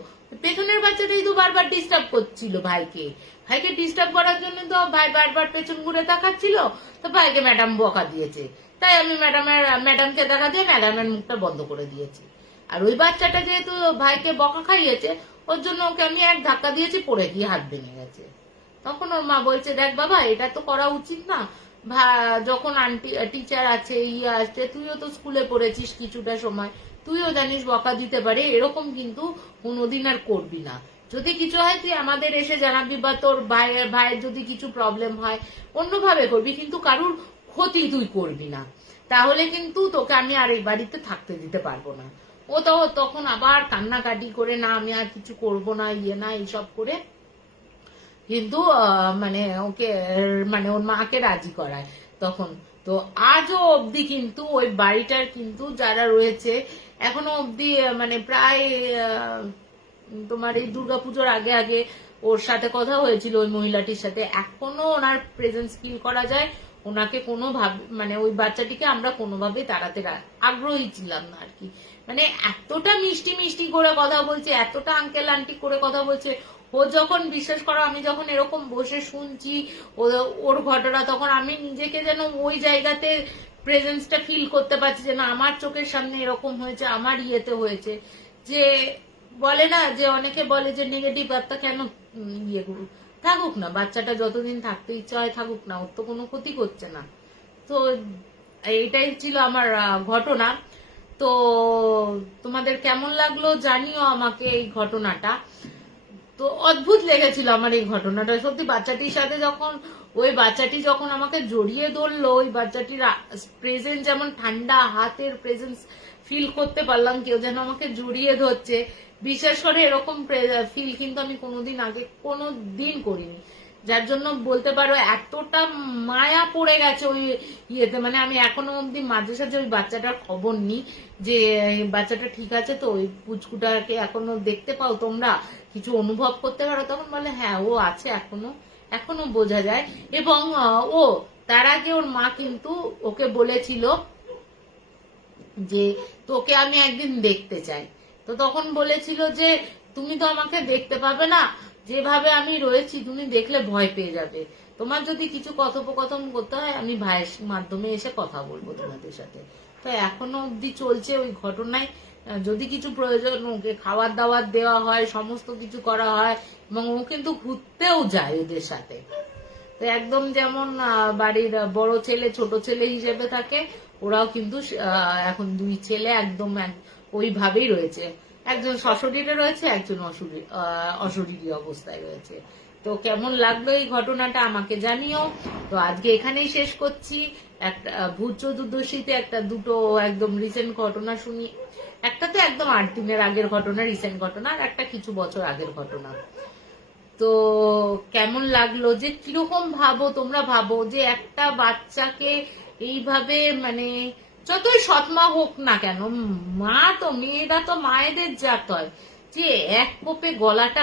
পেছনের বাচ্চাটাই তো বারবার ডিস্টার্ব করছিল ভাইকে, ভাইকে ডিস্টার্ব করার জন্য তো ভাই বারবার পেছন ঘুরে তাকাচ্ছিল, তো ভাইকে ম্যাডাম বকা দিয়েছে, তাই আমি ম্যাডামকে দেখা দিয়ে ম্যাডামের মুখটা বন্ধ করে দিয়েছি। আর ওই বাচ্চাটা যেহেতু ভাইকে বকা খাইয়েছে ওর জন্য ওকে আমি এক ধাক্কা দিয়েছি, পড়ে গিয়ে হাত ভেঙে গেছে। তখন ওর মা বলছে, দেখ বাবা এটা তো করা উচিত না, যখন টিচার আছে ইয়ে আছে, তুইও তো স্কুলে পড়েছিস কিছুটা সময়, তুইও জানিস বকা দিতে পারে, এরকম কিন্তু কোনোদিন আর করবি না। যদি কিছু হয় তুই আমাদের এসে জানাবি বা তোর ভাইয়ের যদি কিছু প্রবলেম হয় অন্যভাবে করবি, কিন্তু কারুর ক্ষতি তুই করবি না, তাহলে কিন্তু তোকে আমি আর এই বাড়িতে থাকতে দিতে পারবো না। ও তো তখন আবার কান্নাকাটি করে, না আমি আর কিছু করবো না ইয়ে না এইসব করে কিন্তু মানে ওকে মানে ওর মাকে রাজি করায় তখন। তো আজও অবধি কিন্তু ওই বাড়িটার কিন্তু যারা রয়েছে এখনো অবধি মানে প্রায় তোমার এই দুর্গাপুজোর আগে আগে ওর সাথে কথা হয়েছিল ওই মহিলাটির সাথে, এখনো ওনার প্রেজেন্স ফিল করা যায়। ওনাকে কোনোভাবে মানে ওই বাচ্চাটিকে আমরা কোনোভাবেই তাড়াতে আগ্রহী ছিলাম না আর কি, মানে এতটা মিষ্টি মিষ্টি করে কথা বলছে, এতটা আঙ্কেল আন্টি করে কথা বলছে। ও যখন বিশ্বাস করো আমি যখন এরকম বসে শুনছি ওর ঘটনা, তখন আমি নিজেকে যেন ওই জায়গাতে প্রেজেন্সটা ফিল করতে পারছি যে না আমার চোখের সামনে এরকম হয়েছে, আমার ইয়েতে হয়েছে। যে বলে না যে অনেকে বলে যে নেগেটিভ আত্মা কেন ইয়ে করুক, থাকুক না, বাচ্চাটা যতদিন থাকতে ইচ্ছা হয় থাকুক না, ওর তো কোনো ক্ষতি করছে না। তো এইটাই ছিল আমার ঘটনা। তো তোমাদের কেমন লাগলো জানিও আমাকে এই ঘটনাটা। তো অদ্ভুত লেগেছিল আমার এই ঘটনাটা সত্যি। বাচ্চাটির সাথে যখন ওই বাচ্চাটি যখন আমাকে জড়িয়ে ধরলো, ওই বাচ্চাটির প্রেজেন্স, যেমন ঠান্ডা হাতের প্রেজেন্স ফিল করতে পারলাম, কেউ যেন আমাকে জড়িয়ে ধরছে। বিশেষ করে এরকম ফিল কিন্তু আমি কোনোদিন আগে কোনোদিন করিনি, যার জন্য বলতে পারো এতটা মায়া পড়ে গেছে ওই ইয়েতে। মানে আমি এখনো অব্দি মাঝে সাঝে ওই বাচ্চাটার খবর নিই যে বাচ্চাটা ঠিক আছে তো, ওই পুচকুটাকে এখনো দেখতে পাও তোমরা, কিছু অনুভব করতে পারো? তখন বলে হ্যাঁ ও আছে, এখনো বোঝা যায়। এবং ও তার আগে ওর মা কিন্তু ওকে বলেছিল যে তোকে আমি একদিন দেখতে চাই। তো তখন বলেছিল যে তুমি তো আমাকে দেখতে পাবে না, যেভাবে আমি রয়েছি তুমি দেখলে ভয় পেয়ে যাবে, তোমার যদি কিছু কথোপকথন করতে হয় আমি ভাইয়ের মাধ্যমে এসে কথা বলবো তোমাদের সাথে। তো এখনো অব্দি চলছে ওই ঘটনায়। যদি কিছু প্রয়োজন ওকে খাবার দাবার দেওয়া হয়, সমস্ত কিছু করা হয়, এবং ও কিন্তু ঘুরতেও যায় ওদের সাথে। তো একদম যেমন বাড়ির বড় ছেলে ছোট ছেলে হিসেবে থাকে, ওরাও কিন্তু এখন দুই ছেলে একদম ওইভাবেই রয়েছে। একজন সশরীরে রয়েছে, একজন অশরীরী অবস্থায় রয়েছে। তো কেমন লাগলো এই ঘটনাটা আমাকে জানিও। তো আজকে এখানেই শেষ করছি। একটা ভূত চতুর্দশীতে দুটো একদম রিসেন্ট ঘটনা শুনি। একটা তো একদম 8 দিনের আগের ঘটনা, রিসেন্ট ঘটনা, আর একটা কিছু বছর আগের ঘটনা। তো কেমন লাগলো, যে কিরকম তোমরা ভাবো যে একটা বাচ্চাকে এইভাবে, মানে যতই সৎমা হোক না কেন, মা তো, মেয়েরা তো মায়েদের জাত হয়, যে এক কোপে গলাটা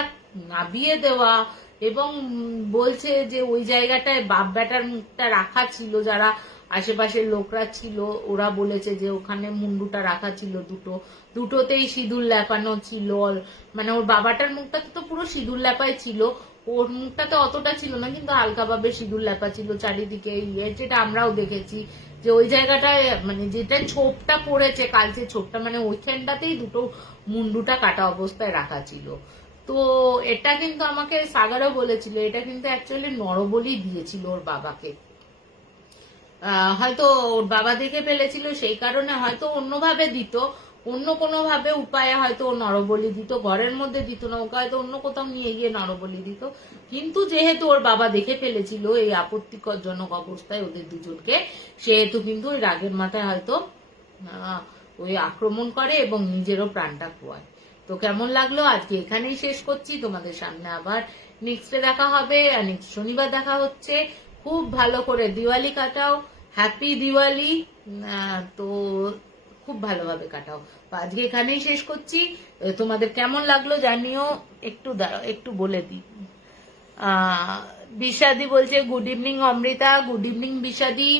নাবিয়ে দেওয়া। এবং বলছে যে ওই জায়গাটায় বাপ বেটার মুখটা রাখা ছিল, যারা আশেপাশের লোকরা ছিল ওরা বলেছে যে ওখানে মুন্ডুটা রাখা ছিল, দুটোতেই সিঁদুর লেপানো ছিল। মানে ওর বাবাটার মুখটা তো পুরো সিঁদুর লেপায় ছিল, ওর মুখটা তো অতটা ছিল না, কিন্তু হালকাভাবে সিঁদুর লেপা ছিল চারিদিকে। যেটা আমরাও দেখেছি যে ওই জায়গাটায়, মানে যেটা ছোপটা পড়েছে, কালচে ছোপটা, মানে ওইখানটাতেই দুটো মুন্ডুটা কাটা অবস্থায় রাখা ছিল। তো এটা কিন্তু আমাকে সাগরও বলেছিল, এটা কিন্তু অ্যাকচুয়ালি নরবলি দিয়েছিল ওর বাবাকে। হয়তো ওর বাবা দেখে ফেলেছিল, সেই কারণে হয়তো অন্যভাবে দিত, অন্য কোনো ভাবে উপায়ে হয়তো ও নরবলি দিত, ঘরের মধ্যে দিত না, ওকে হয়তো অন্য কোথাও নিয়ে গিয়ে নরবলি দিত। কিন্তু যেহেতু ওর বাবা দেখে ফেলেছিল এই আপত্তিকরজনক অবস্থায় ওদের দুজনকে, সেহেতু কিন্তু ওই রাগের মাথায় হয়তো ওই আক্রমণ করে এবং নিজেরও প্রাণটা খোয়ায়। তো কেমন লাগলো আজকে এখানেই শেষ করছি। তোমাদের সামনে আবার নেক্সটে দেখা হবে, আর নেক্সট শনিবার দেখা হচ্ছে। খুব ভালো করে দিওয়ালি কাটাও, হ্যাপি দিওয়ালি। তো খুব ভালোভাবে কাটাও। আজকে এখানেই শেষ করছি। তোমাদের কেমন লাগলো জানিও। একটু দাঁড়াও, একটু বলে দিই। বিষাদি বলছে good evening Amrita, good evening Bishadi,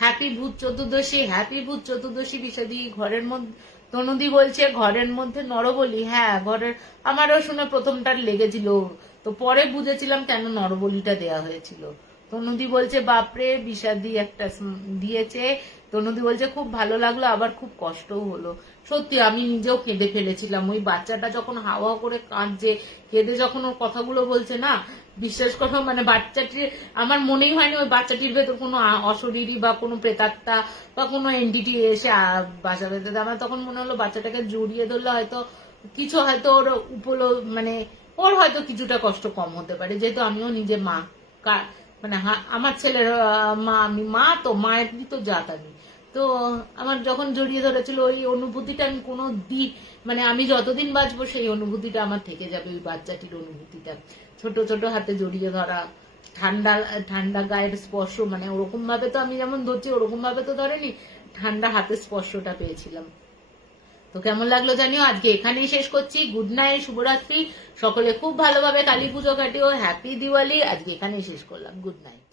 happy Bhoot Chaturdashi, happy Bhoot চতুর্দশী বিষাদি। ঘরের মধ্যে তনুদি বলছে ঘরের মধ্যে নরবলি, হ্যাঁ ঘরের, আমারও শুনে প্রথমটার লেগেছিল, তো পরে বুঝেছিলাম কেন নরবলিটা দেয়া হয়েছিল। তনুদি বলছে বাপরে বিষাদি একটা দিয়েছে। তনুদি বলছে খুব ভালো লাগলো, আবার খুব কষ্টও হলো। সত্যি আমি নিজেও কেঁদে ফেলেছিলাম, ওই বাচ্চাটা যখন হাওয়া করে কাঁদছে, কেঁদে যখন ওর কথাগুলো বলছে না, বিশ্বাস করো মানে বাচ্চাটির, আমার মনেই হয়নি ওই বাচ্চাটির ভেতর কোনো অশরীরী বা কোনো প্রেতাত্মা বা কোনো এন্টিটি এসে বাসা বেঁধে। আমার তখন মনে হলো বাচ্চাটাকে জড়িয়ে ধরলে হয়তো কিছু, হয়তো ওর মানে ওর হয়তো কিছুটা কষ্ট কম হতে পারে, যেহেতু আমিও নিজে মা, মানে আমার ছেলের মা, আমি মা, তো মায়েরই তো জাত আমি। তো আমার যখন জড়িয়ে ধরেছিল ওই অনুভূতিটা আমি কোনো দিন, মানে আমি যতদিন বাঁচবো সেই অনুভূতিটা আমার থেকে যাবে, ওই বাচ্চাটির অনুভূতিটা, ছোট ছোট হাতে জড়িয়ে ধরা, ঠান্ডা ঠান্ডা গায়ের স্পর্শ, মানে ওরকম ভাবে তো আমি যেমন ধরছি ওরকম ভাবে তো ধরেনি, ঠান্ডা হাতের স্পর্শটা পেয়েছিলাম। তো কেমন লাগলো জানিও। আজকে এখানেই শেষ করছি। গুড নাইট, শুভরাত্রি, সকলে খুব ভালোভাবে কালী পুজো কাটিও, হ্যাপি দিওয়ালি। আজকে এখানেই শেষ করলাম, গুড নাইট।